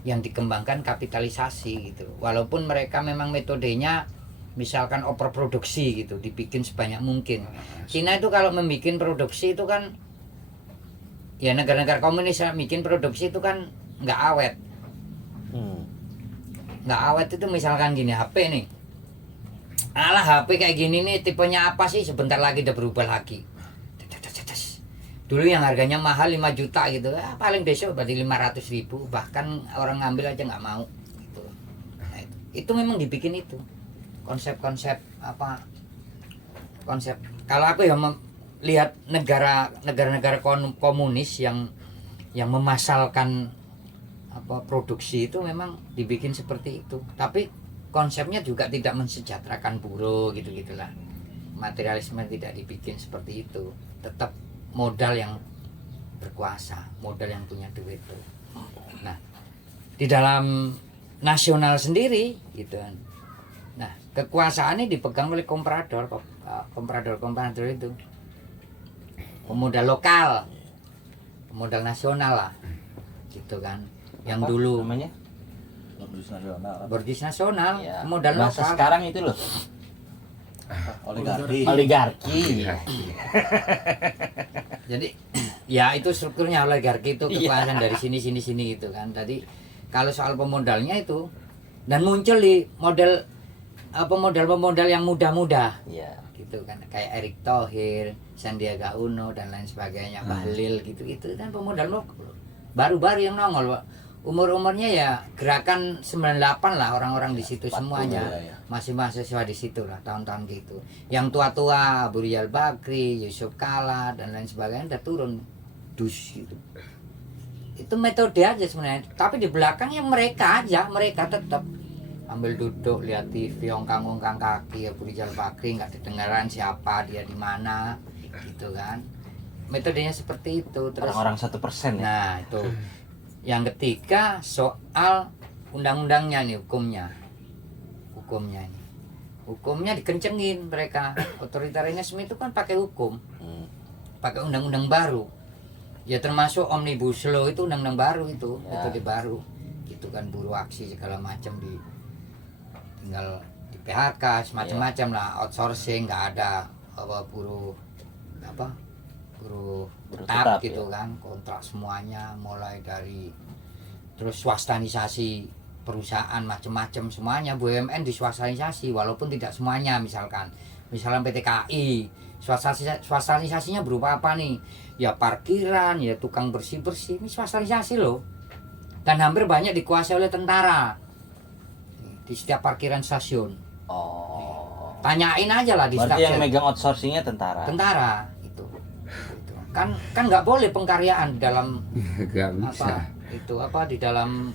yang dikembangkan kapitalisasi gitu. Walaupun mereka memang metodenya misalkan overproduksi gitu, dibikin sebanyak mungkin. Cina itu kalau membuat produksi itu kan ya negara-negara komunis bikin produksi itu kan nggak awet. Nggak awet itu misalkan gini, HP nih. Alah HP kayak gini nih tipenya apa sih, sebentar lagi udah berubah lagi. Dulu yang harganya mahal 5 juta gitu, paling besok berarti 500.000, bahkan orang ngambil aja nggak mau gitu. Nah, itu memang dibikin itu konsep-konsep apa, konsep. Kalau aku ya lihat negara-negara komunis yang memasalkan apa produksi itu memang dibikin seperti itu, tapi konsepnya juga tidak mensejahterakan buruh gitu-gitulah. Materialisme tidak dibikin seperti itu, tetap modal yang berkuasa, modal yang punya duit itu. Nah, di dalam nasional sendiri gitu kan. Nah, kekuasaannya dipegang oleh komprador itu. Pemodal lokal, pemodal nasional lah. Gitu kan. Yang Apa dulu namanya? Borgis nasional, Ya. modal Masa lokal. sekarang itu loh. Oligarki. Jadi ya itu strukturnya oligarki itu kekuasaan dari sini gitu kan. Tadi kalau soal pemodalnya itu dan muncul di pemodal yang muda-muda Iya. gitu kan, kayak Erick Thohir, Sandiaga Uno dan lain sebagainya, Bahlil gitu kan pemodal baru-baru yang nongol. Umurnya ya gerakan 98 lah, orang-orang di situ semuanya ya. masih mahasiswa di situ lah tahun-tahun gitu. Yang tua-tua Abu Rizal Bakri, Yusuf Kala dan lain sebagainya udah turun dus gitu. Itu metode aja sebenarnya, tapi di belakangnya mereka tetap ambil duduk lihat TV, ongkang kaki Abu Rizal Bakri, nggak didengaran siapa dia di mana gitu kan. Metodenya seperti itu. Terus Orang-orang 1% ya. nah itu yang ketiga soal undang-undangnya nih, hukumnya dikencengin mereka. Otoritarianisme itu kan pakai hukum, pakai undang-undang baru ya, termasuk omnibus law itu undang-undang baru itu Ya. metode baru gitu kan. Buruh aksi segala macam tinggal di PHK semacam-macam lah, outsourcing, nggak ada buruh tetap tetap, gitu ya. kan, kontrak semuanya, mulai dari terus swastanisasi perusahaan macam-macam semuanya, BUMN diswastanisasi walaupun tidak semuanya. Misalkan PT KAI swastanisasinya berupa apa nih, ya parkiran, ya tukang bersih-bersih, ini swastanisasi loh, dan hampir banyak dikuasai oleh tentara di setiap parkiran stasiun. Oh. Tanyain aja lah di Berarti staf yang ses. megang outsourcingnya tentara. Tentara itu. Kan nggak boleh pengkaryaan dalam Gak apa itu apa di dalam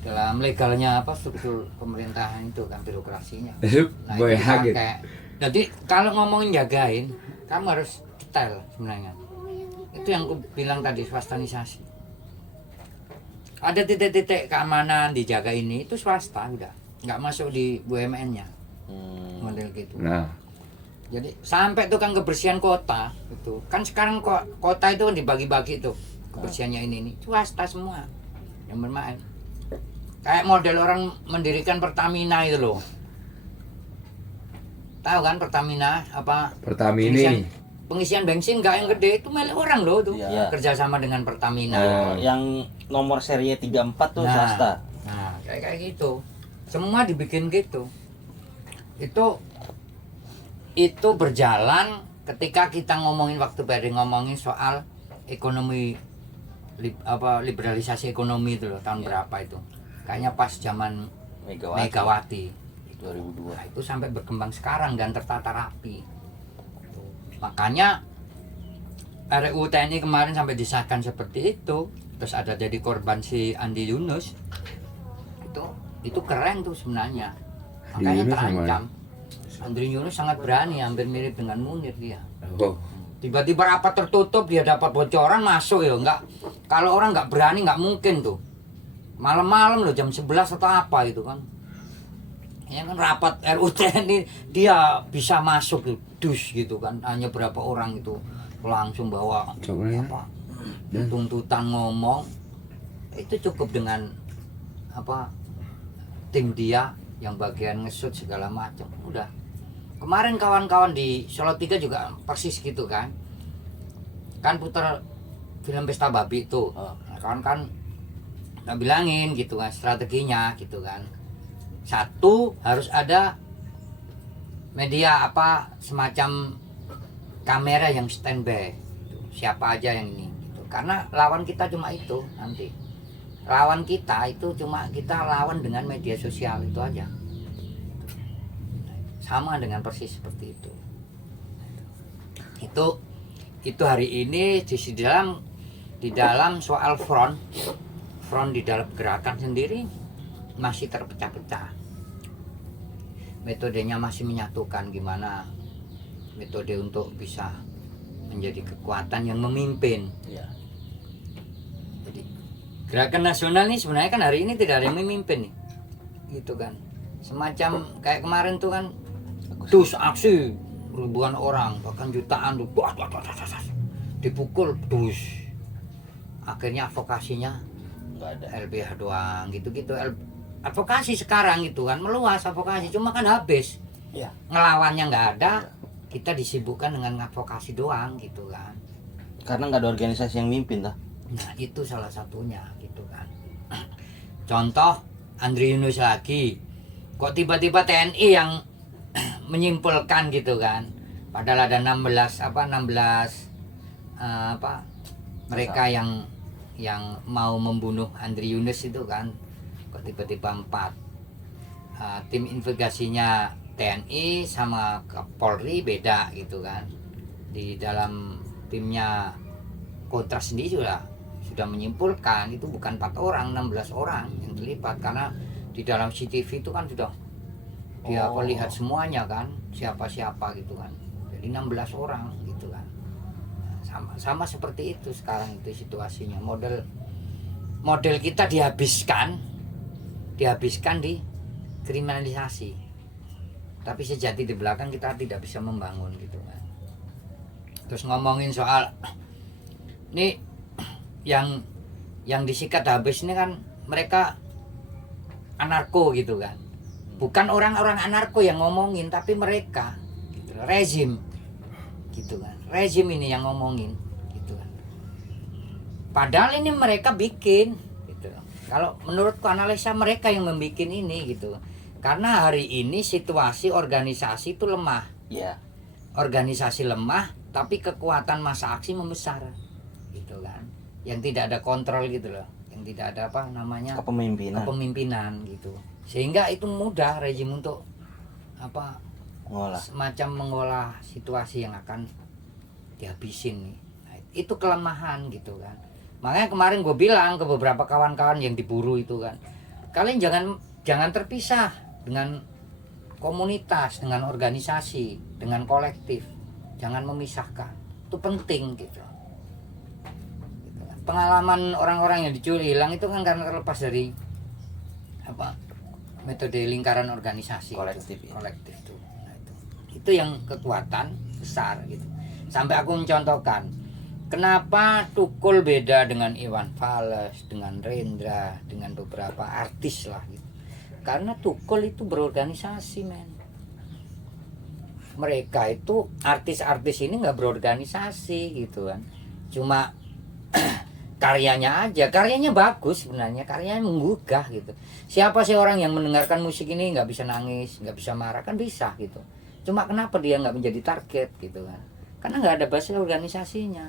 dalam legalnya apa struktur pemerintahan itu kan birokrasinya. Nah, Boy itu Hagit. dipakai. Jadi kalau ngomongin jagain, kamu harus detail sebenarnya. Itu yang aku bilang tadi, swastanisasi. Ada titik-titik keamanan dijaga ini itu swasta udah, nggak masuk di BUMN-nya model gitu. Nah, Jadi sampai tukang kebersihan kota itu kan sekarang kota itu kan dibagi-bagi tuh kebersihannya ini swasta semua yang bermain. Kayak model orang mendirikan Pertamina itu loh. Tahu kan Pertamina apa? Pertamini. Pengisian bensin nggak yang gede itu milik orang loh tuh. Iya. Kerjasama dengan Pertamina. Oh, yang nomor seri 34 tuh swasta. Nah, kayak gitu. Semua dibikin gitu. Itu berjalan ketika kita ngomongin waktu Peri ngomongin soal ekonomi liberalisasi ekonomi itu loh tahun berapa itu. Kayaknya pas zaman Megawati 2002. Nah, itu sampai berkembang sekarang dan tertata rapi. Makanya RUU TNI kemarin sampai disahkan seperti itu, terus ada jadi korban si Andi Yunus. Itu keren tuh sebenarnya. Makanya Yunus terancam. Andri Yunus sangat berani, hampir mirip dengan Munir dia. Oh, Tiba-tiba rapat tertutup dia dapat bocoran masuk ya, enggak. Kalau orang nggak berani nggak mungkin tuh. Malam-malam loh jam 11 atau apa gitu kan. Ya kan rapat RUU TNI dia bisa masuk tuh, dus gitu kan. Hanya berapa orang itu langsung bawa Coba ya. apa tuntutan ngomong. Itu cukup dengan apa tim dia yang bagian ngesut segala macam. Udah. Kemarin kawan-kawan di Solo 3 juga persis gitu kan. Kan putar film Pesta Babi itu. Nah, kawan kan nggak bilangin gitu kan strateginya gitu kan. Satu harus ada media apa semacam kamera yang standby. Siapa aja yang ini gitu. Karena lawan kita cuma itu nanti. Lawan kita itu cuma kita lawan dengan media sosial itu aja. Sama dengan persis seperti itu. Itu hari ini di dalam soal front di dalam gerakan sendiri masih terpecah-pecah. Metodenya masih menyatukan gimana metode untuk bisa menjadi kekuatan yang memimpin. Iya. Jadi gerakan nasional ini sebenarnya kan hari ini tidak ada yang memimpin nih, gitu kan. Semacam kayak kemarin tuh kan, dus aksi ribuan orang bahkan jutaan tuh, dipukul dus. Akhirnya advokasinya Nggak ada. LBH doang gitu-gitu. Advokasi sekarang itu kan meluas advokasi, cuma kan habis. Iya. Ngelawannya nggak ada, kita disibukkan dengan advokasi doang gitu kan. Karena nggak ada organisasi yang mimpin lah. Nah itu salah satunya gitu kan. Contoh Andri Yunus lagi, kok tiba-tiba TNI yang menyimpulkan gitu kan. Padahal ada 16 mereka yang mau membunuh Andri Yunus itu kan. Kok tiba-tiba 4 tim investigasinya TNI sama Polri beda gitu kan. Di dalam timnya Kontras sendiri sudah menyimpulkan itu bukan 4 orang, 16 orang yang terlibat karena di dalam CCTV itu kan sudah dia lihat semuanya kan, siapa-siapa gitu kan. Jadi 16 orang gitu kan. Sama seperti itu sekarang itu situasinya. Model kita dihabiskan di kriminalisasi. Tapi sejati di belakang kita tidak bisa membangun gitu kan. Terus ngomongin soal ini yang disikat habis ini kan mereka anarko gitu kan. Bukan orang-orang anarko yang ngomongin, tapi mereka gitu, rezim gitu kan. Rezim ini yang ngomongin gitu kan. Padahal ini mereka bikin gitu. Kalau menurutku analisa mereka yang membikin ini gitu. Karena hari ini situasi organisasi itu lemah. Iya. Organisasi lemah, tapi kekuatan massa aksi membesar, gitu kan. Yang tidak ada kontrol gitu loh, yang tidak ada Kepemimpinan. kepemimpinan gitu. Sehingga itu mudah rezim untuk Ngolah. semacam mengolah situasi yang akan dihabisin nih. Nah, itu kelemahan gitu kan. Makanya kemarin gue bilang ke beberapa kawan-kawan yang diburu itu kan, kalian jangan terpisah dengan komunitas, dengan organisasi, dengan kolektif, jangan memisahkan. Itu penting gitu. Pengalaman orang-orang yang diculik hilang itu kan karena terlepas dari metode lingkaran organisasi Kolektif, itu. ya. Kolektif itu. Nah, itu yang kekuatan besar gitu. Sampai aku mencontohkan kenapa Tukul beda dengan Iwan Fals, dengan Rendra, dengan beberapa artis lah gitu. Karena Tukul itu berorganisasi, men. Mereka itu artis-artis ini nggak berorganisasi gitu kan. Cuma karyanya aja, karyanya bagus sebenarnya, karyanya menggugah gitu. Siapa sih orang yang mendengarkan musik ini nggak bisa nangis, nggak bisa marah, kan bisa gitu. Cuma kenapa dia nggak menjadi target gitu kan? Karena nggak ada basis organisasinya.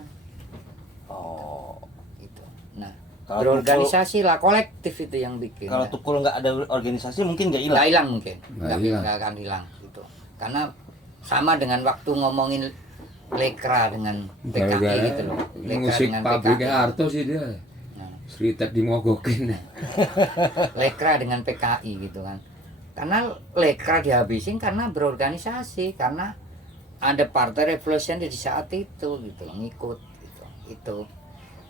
Oh. Gitu. Nah, Kalau berorganisasi lah, kolektif itu yang bikin. Kalau Nah, Tukul nggak ada organisasi mungkin nggak hilang. nggak hilang mungkin, Nggak hilang. nggak akan hilang gitu. Karena sama dengan waktu ngomongin Lekra dengan PKI Gara-gara gitu loh. Lekra musik dengan pabriknya PKI. Arto sih dia. Nah, Seritet dimogokin. Lekra dengan PKI gitu kan. Karena Lekra dihabisin karena berorganisasi, karena ada partai revolusioner di saat itu gitu, ngikut gitu. Itu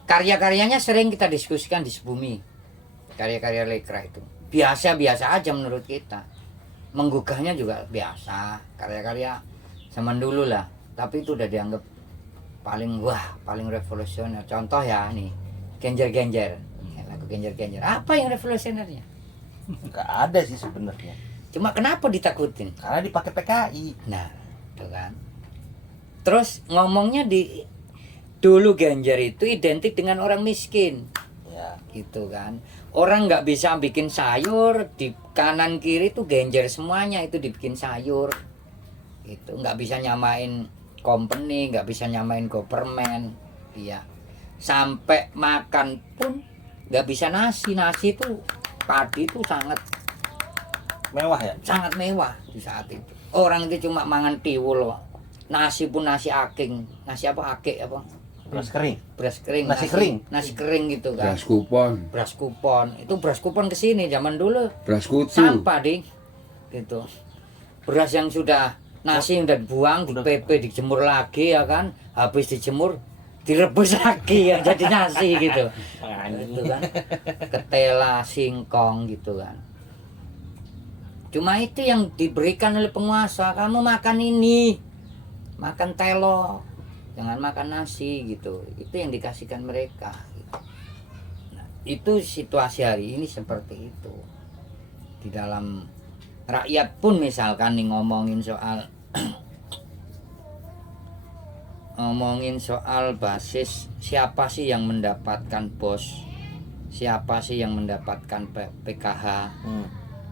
karya-karyanya sering kita diskusikan di Sebumi. Karya-karya Lekra itu biasa-biasa aja menurut kita. Menggugahnya juga biasa, karya-karya zaman dulu lah. Tapi itu udah dianggap paling revolusioner. Contoh ya nih, Genjer-Genjer. Lagu Genjer-Genjer. Apa yang revolusionernya? Nggak ada sih sebenarnya. Cuma kenapa ditakutin? Karena dipakai PKI. Nah, itu kan. Terus ngomongnya dulu Genjer itu identik dengan orang miskin, Ya. gitu kan. Orang nggak bisa bikin sayur, di kanan kiri tuh Genjer semuanya itu dibikin sayur. Itu nggak bisa nyamain company, nggak bisa nyamain government, iya. Sampai makan pun nggak bisa nasi itu padi itu sangat Mewah ya. mewah di saat itu. Orang itu cuma mangan tiwul, nasi pun nasi aking, nasi apa akik apa, Beras kering. beras kering, Nasi kering. nasi kering gitu kan. Beras kupon, Beras kupon, itu beras kupon kesini zaman dulu beras kutu. sampah ding, gitu. Beras yang sudah nasi yang udah dibuang, dipepe, dijemur lagi ya kan, habis dijemur direbus lagi yang jadi nasi gitu. Itu kan, ketela, singkong gitu kan. Cuma itu yang diberikan oleh penguasa, kamu makan ini, makan telo, jangan makan nasi gitu. Itu yang dikasihkan mereka. Nah, itu situasi hari ini seperti itu. Di dalam rakyat pun misalkan nih ngomongin soal basis siapa sih yang mendapatkan bos, siapa sih yang mendapatkan PKH,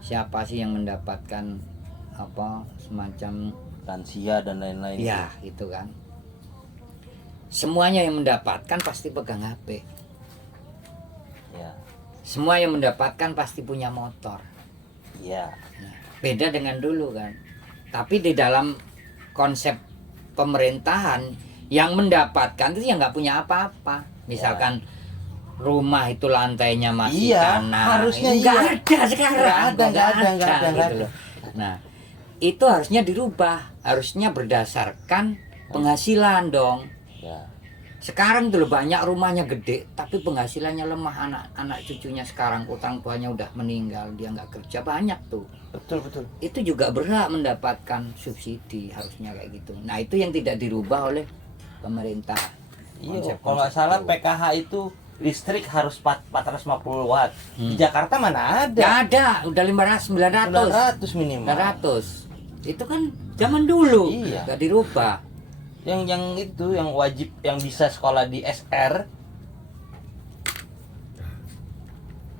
siapa sih yang mendapatkan apa semacam Lansia dan lain-lain. ya itu kan, semuanya yang mendapatkan pasti pegang HP, Ya. semua yang mendapatkan pasti punya motor. Ya. Nah, beda dengan dulu kan. Tapi di dalam konsep pemerintahan yang mendapatkan itu yang nggak punya apa-apa. Misalkan rumah itu lantainya masih Iya, tanah. harusnya nggak iya. ada sekarang. Nggak ada. Gitu loh. Nah, itu harusnya dirubah. Harusnya berdasarkan penghasilan dong. Ya. Sekarang tuh banyak rumahnya gede, tapi penghasilannya lemah. Anak cucunya sekarang utang tuanya udah meninggal, dia nggak kerja, banyak tuh. Betul. Itu juga berhak mendapatkan subsidi, harusnya kayak gitu. Nah itu yang tidak dirubah oleh pemerintah. Iya, kalau nggak salah PKH itu listrik harus 450 watt. Di Jakarta mana ada? Nggak ada, udah 500, 900, 900 minimal. 900. Itu kan zaman dulu, Iya. nggak dirubah. Yang itu yang wajib yang bisa sekolah di SR.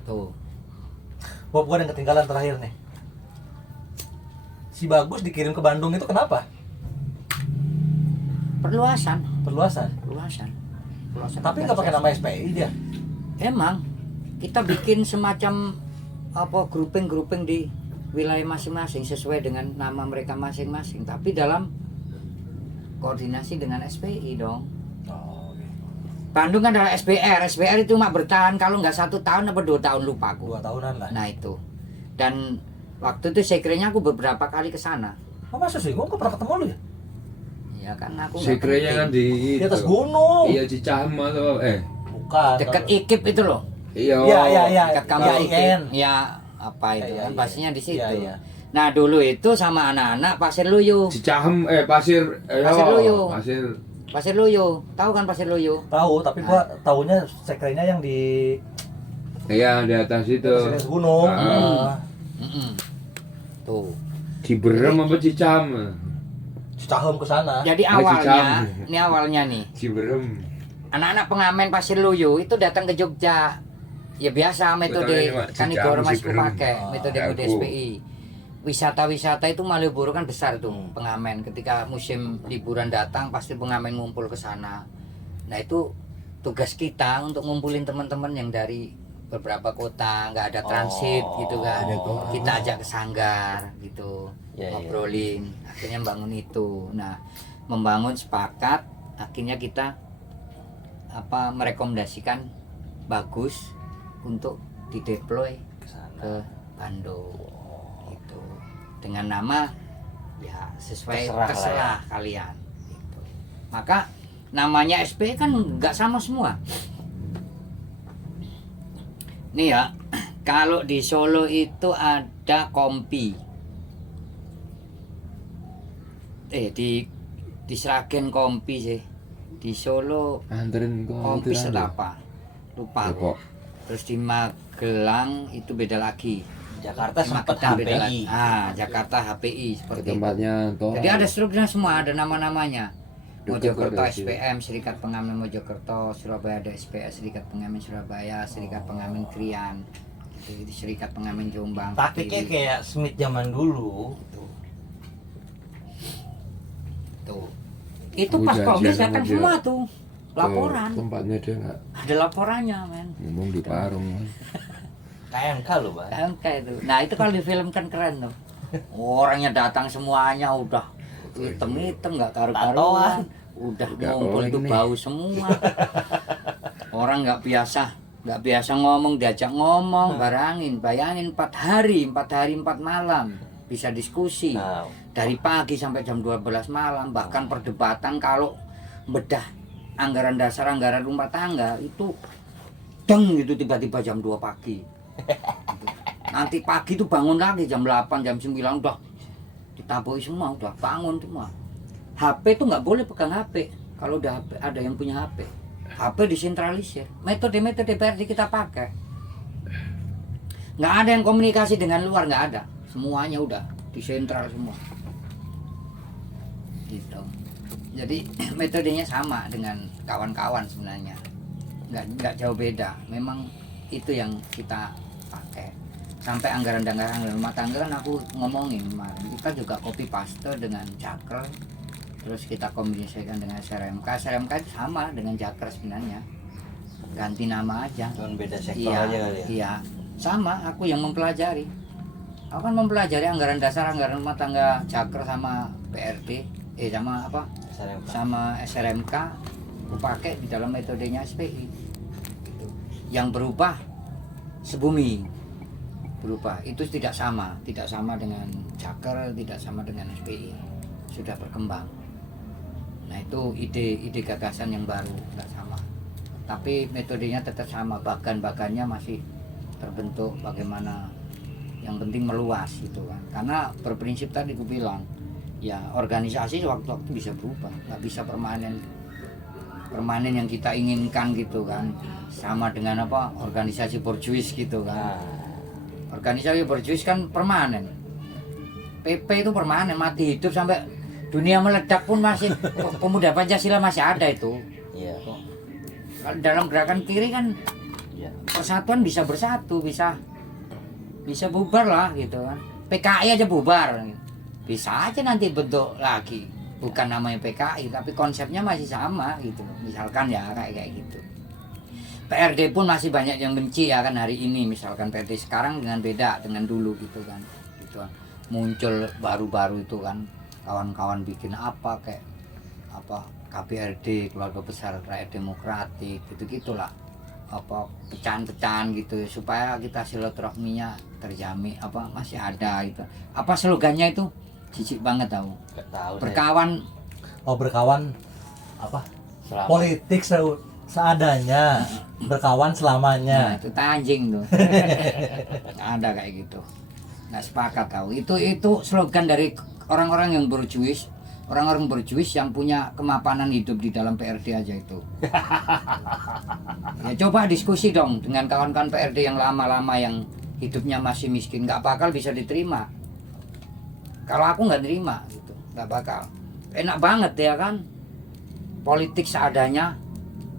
Tuh, Bob, gua ada yang ketinggalan terakhir nih. Si Bagus dikirim ke Bandung itu kenapa? perluasan. Perluasan. Tapi nggak pakai nama SPI dia. Emang kita bikin semacam apa grouping di wilayah masing-masing sesuai dengan nama mereka masing-masing, tapi dalam koordinasi dengan SPI dong. Oh, oke. Bandung kan adalah SBR itu cuma bertahan kalau nggak 1 tahun apa 2 tahun lupa aku. 2 tahunan lah. Nah itu, dan waktu itu sekrenya aku beberapa kali ke sana. Oh, masa sih? Gua nggak pernah ketemu lu ya? Ya kan aku nggak Sekrenya kan penting. di Di atas gunung. Iya Cicahem atau Bukan. Deket IKIP itu loh, iya. Iya. dekat kampus Iya, IKIP. IN. Ya apa itu Iya, kan iya, pastinya di situ. Iya, iya. Nah dulu itu sama anak-anak Pasir Luyu. Cicahem Pasir Pasir Luyu. Pasir Luyu, tahu kan Pasir Luyu? Tahu, tapi gua tahunya sekrenya yang di iya di atas itu atas gunung. Ah. Mm-mm. Tuh. Ciberem apa Cicahem Cicahem ke sana. Jadi Ah, awalnya, Cicahem. ini awalnya nih, Ciberem anak-anak pengamen Pasir Luyu itu datang ke Jogja. Ya biasa metode Betul, kan Cicahem, Igor masih Ciberem. pakai metode Aku. SPI. Wisata-wisata itu Malioboro kan besar tuh pengamen. Ketika musim liburan datang pasti pengamen ngumpul ke sana. Nah itu tugas kita untuk ngumpulin teman-teman yang dari beberapa kota, nggak ada transit gitu kan. Kita ajak ke Sanggar gitu, Ya, ya. ngobrolin. Akhirnya bangun itu. Nah membangun sepakat. Akhirnya kita merekomendasikan bagus untuk dideploy ke Bandung gitu dengan nama ya sesuai terserah kalian gitu. Maka namanya SP kan nggak sama semua nih ya. Kalau di Solo itu ada Kompi, di Sragen Kompi sih, di Solo anterin Kompi Setapa lupa aku. Terus di Magelang itu beda lagi. Jakarta Di sempat Magelang beda lagi. HPI. Jakarta HPI ke seperti itu. tempatnya toh Jadi ada strukturnya semua, ada nama-namanya. Dekat Mojokerto ada sih. SPM, Serikat Pengamen Mojokerto, Surabaya ada SPS, Serikat Pengamen Surabaya, Serikat Pengamen Krian, gitu, Serikat Pengamen Jombang. Taktiknya Kediri. kayak Smith zaman dulu. Tuh. Itu pas Udah, Kongres jangan datang dia. semua tuh. Laporan. tempatnya dia nggak Ada laporannya, men. ngomong di Parung KMK loh, Bang. KMK itu. Nah, itu kalau di film kan keren tuh. Orangnya datang semuanya udah hitam-hitam nggak karu-karuan. Udah ngumpul itu ini. bau semua. Orang nggak biasa ngomong, diajak ngomong, bayangin 4 hari 4 malam bisa diskusi Nah, dari pagi sampai jam 12 malam, bahkan perdebatan kalau bedah anggaran dasar, anggaran rumah tangga itu deng gitu tiba-tiba jam 2 pagi. Nanti pagi tuh bangun lagi jam 8, jam 9 udah ditaboi semua, udah bangun semua. HP tuh nggak boleh pegang HP. Kalau udah ada yang punya HP, HP disentralisir. Metode-metode DPRD kita pakai. Nggak ada yang komunikasi dengan luar, nggak ada. Semuanya udah disentral semua. Gitu. Jadi metodenya sama dengan kawan-kawan sebenarnya. Nggak jauh beda. Memang itu yang kita pakai. Sampai anggaran rumah tangga kan aku ngomongin kemarin. Kita juga copy paste dengan Jakr. Terus kita kombinasikan dengan SRMK. SRMK itu sama dengan Jakr sebenarnya. Ganti nama aja. cuman beda sektor Iya, aja kali ya. iya. Sama, aku yang mempelajari. Aku kan mempelajari anggaran dasar, anggaran rumah tangga Jakr sama PRD, sama apa? SRMK. Sama SRMK. Aku pakai di dalam metodenya SPI. Gitu. Yang berubah sebumi. Berubah. Itu tidak sama dengan Jakr, tidak sama dengan SPI. Sudah berkembang. Nah, itu ide gagasan yang baru, tidak sama. Tapi metodenya tetap sama, bagan-bagannya masih terbentuk bagaimana, yang penting meluas gitu kan. Karena berprinsip tadi aku bilang, ya organisasi waktu-waktu bisa berubah, nggak bisa permanen yang kita inginkan gitu kan. Sama dengan apa, organisasi borjuis gitu kan. Organisasi borjuis kan permanen. PP itu permanen, mati hidup sampai dunia meledak pun masih pemuda Pancasila masih ada itu. Iya. Dalam gerakan kiri kan Iya. persatuan bisa bersatu, bisa bubar lah gitu kan. PKI aja bubar, bisa aja nanti bentuk lagi, bukan namanya PKI tapi konsepnya masih sama gitu, misalkan ya kayak gitu. PRD pun masih banyak yang benci ya kan hari ini, misalkan PRD sekarang dengan beda dengan dulu gitu kan. gitu kan. Muncul baru-baru itu kan kawan-kawan bikin apa kayak apa KBRD, Keluarga Besar Rakyat Demokratik, gitu-gitulah. Apa pecahan-pecahan gitu supaya kita silaturahminya terjamin apa masih ada gitu. Apa slogannya itu? Jijik banget tahu. Nggak tahu saya. Berkawan berkawan apa? selama. Politik seadanya, berkawan Nah, selamanya. itu anjing tuh. Ada kayak gitu. Nggak sepakat tahu. Itu slogan dari orang-orang yang berjuis, orang-orang berjuis yang punya kemapanan hidup di dalam PRD aja itu. Ya coba diskusi dong dengan kawan-kawan PRD yang lama-lama yang hidupnya masih miskin, nggak bakal bisa diterima. Kalau aku nggak terima gitu, nggak bakal. Enak banget ya kan? Politik seadanya,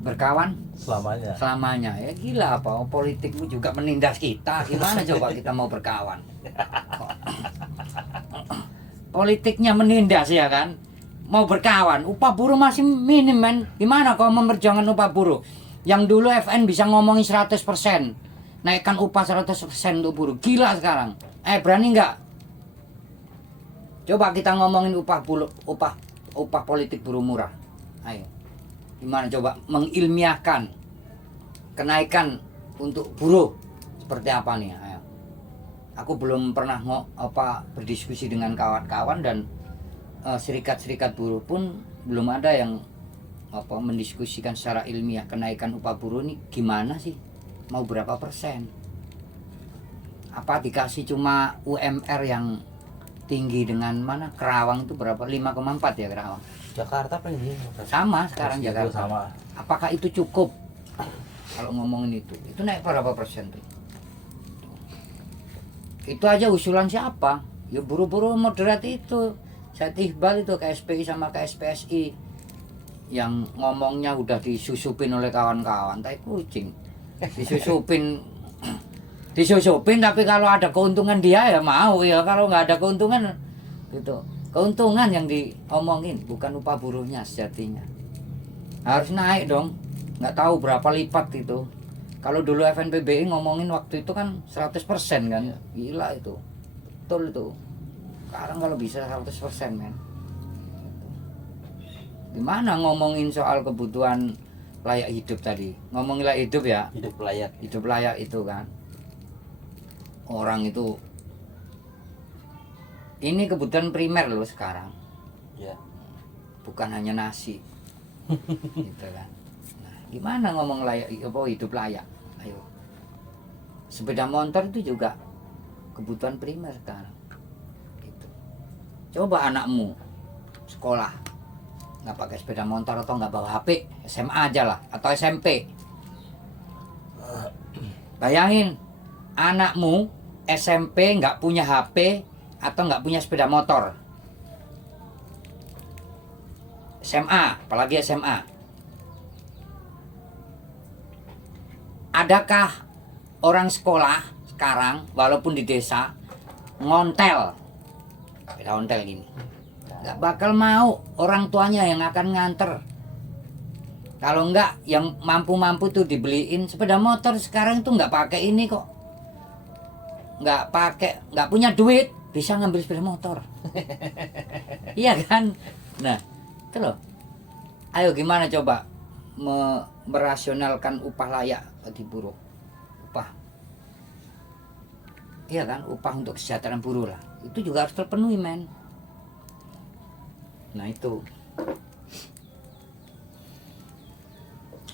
berkawan Selamanya. selamanya. Ya gila apa? Politikmu juga menindas kita. Gimana coba kita mau berkawan? Politiknya menindas ya kan? Mau berkawan, upah buruh masih minim men. Gimana kau memperjuangkan upah buruh? Yang dulu FN bisa ngomongin 100%, naikkan upah 100% untuk buruh. Gila sekarang. Berani nggak? Coba kita ngomongin upah politik buruh murah. Ayo. Gimana coba mengilmiahkan kenaikan untuk buruh seperti apa nih? Ayo. Aku belum pernah berdiskusi dengan kawan-kawan dan serikat-serikat buruh pun belum ada yang mendiskusikan secara ilmiah kenaikan upah buruh ini gimana sih? Mau berapa persen? Apa dikasih cuma UMR yang tinggi dengan mana? Kerawang itu berapa? 5,4 ya Kerawang. Jakarta apa ini? Sama sekarang Terus Jakarta. itu sama. Apakah itu cukup? Kalau ngomongin itu naik berapa persen tuh? Itu aja usulan siapa? Ya buru-buru moderat itu. Saya Iqbal itu KSPI sama KSPSI yang ngomongnya udah disusupin oleh kawan-kawan, tai kucing. Disusupin tapi kalau ada keuntungan dia ya mau ya, kalau nggak ada keuntungan gitu. Keuntungan yang diomongin bukan upah buruhnya sejatinya. Harus naik dong. Nggak tahu berapa lipat itu. Kalau dulu FNPBI ngomongin waktu itu kan 100% kan. Gila itu. Betul itu. Sekarang kalau bisa 100% men. Gimana ngomongin soal kebutuhan layak hidup tadi? Ngomongin layak hidup ya. Hidup layak. Hidup layak itu kan. Orang itu ini kebutuhan primer loh sekarang. Ya. Bukan hanya nasi. Gitu kan. Nah, gimana ngomong hidup layak? Ayo. Sepeda motor itu juga kebutuhan primer sekarang. Gitu. Coba anakmu sekolah nggak pakai sepeda motor atau nggak bawa HP, SMA aja lah atau SMP. Bayangin anakmu SMP nggak punya HP atau nggak punya sepeda motor. SMA, apalagi SMA. Adakah orang sekolah sekarang walaupun di desa ngontel, sepeda ontel gini? Nggak bakal mau orang tuanya yang akan nganter. Kalau enggak yang mampu-mampu tuh dibeliin sepeda motor. Sekarang tuh nggak pakai ini kok. Nggak punya duit bisa ngambil sepeda motor. Iya kan? Nah, itu loh. Ayo gimana coba merasionalkan upah layak bagi buruh. Upah. Iya kan? Upah untuk kesejahteraan buruh lah. Itu juga harus terpenuhi, men. Nah, itu.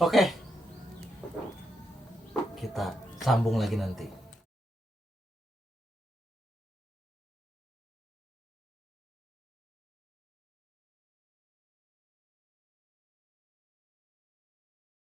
Oke. Kita sambung lagi nanti.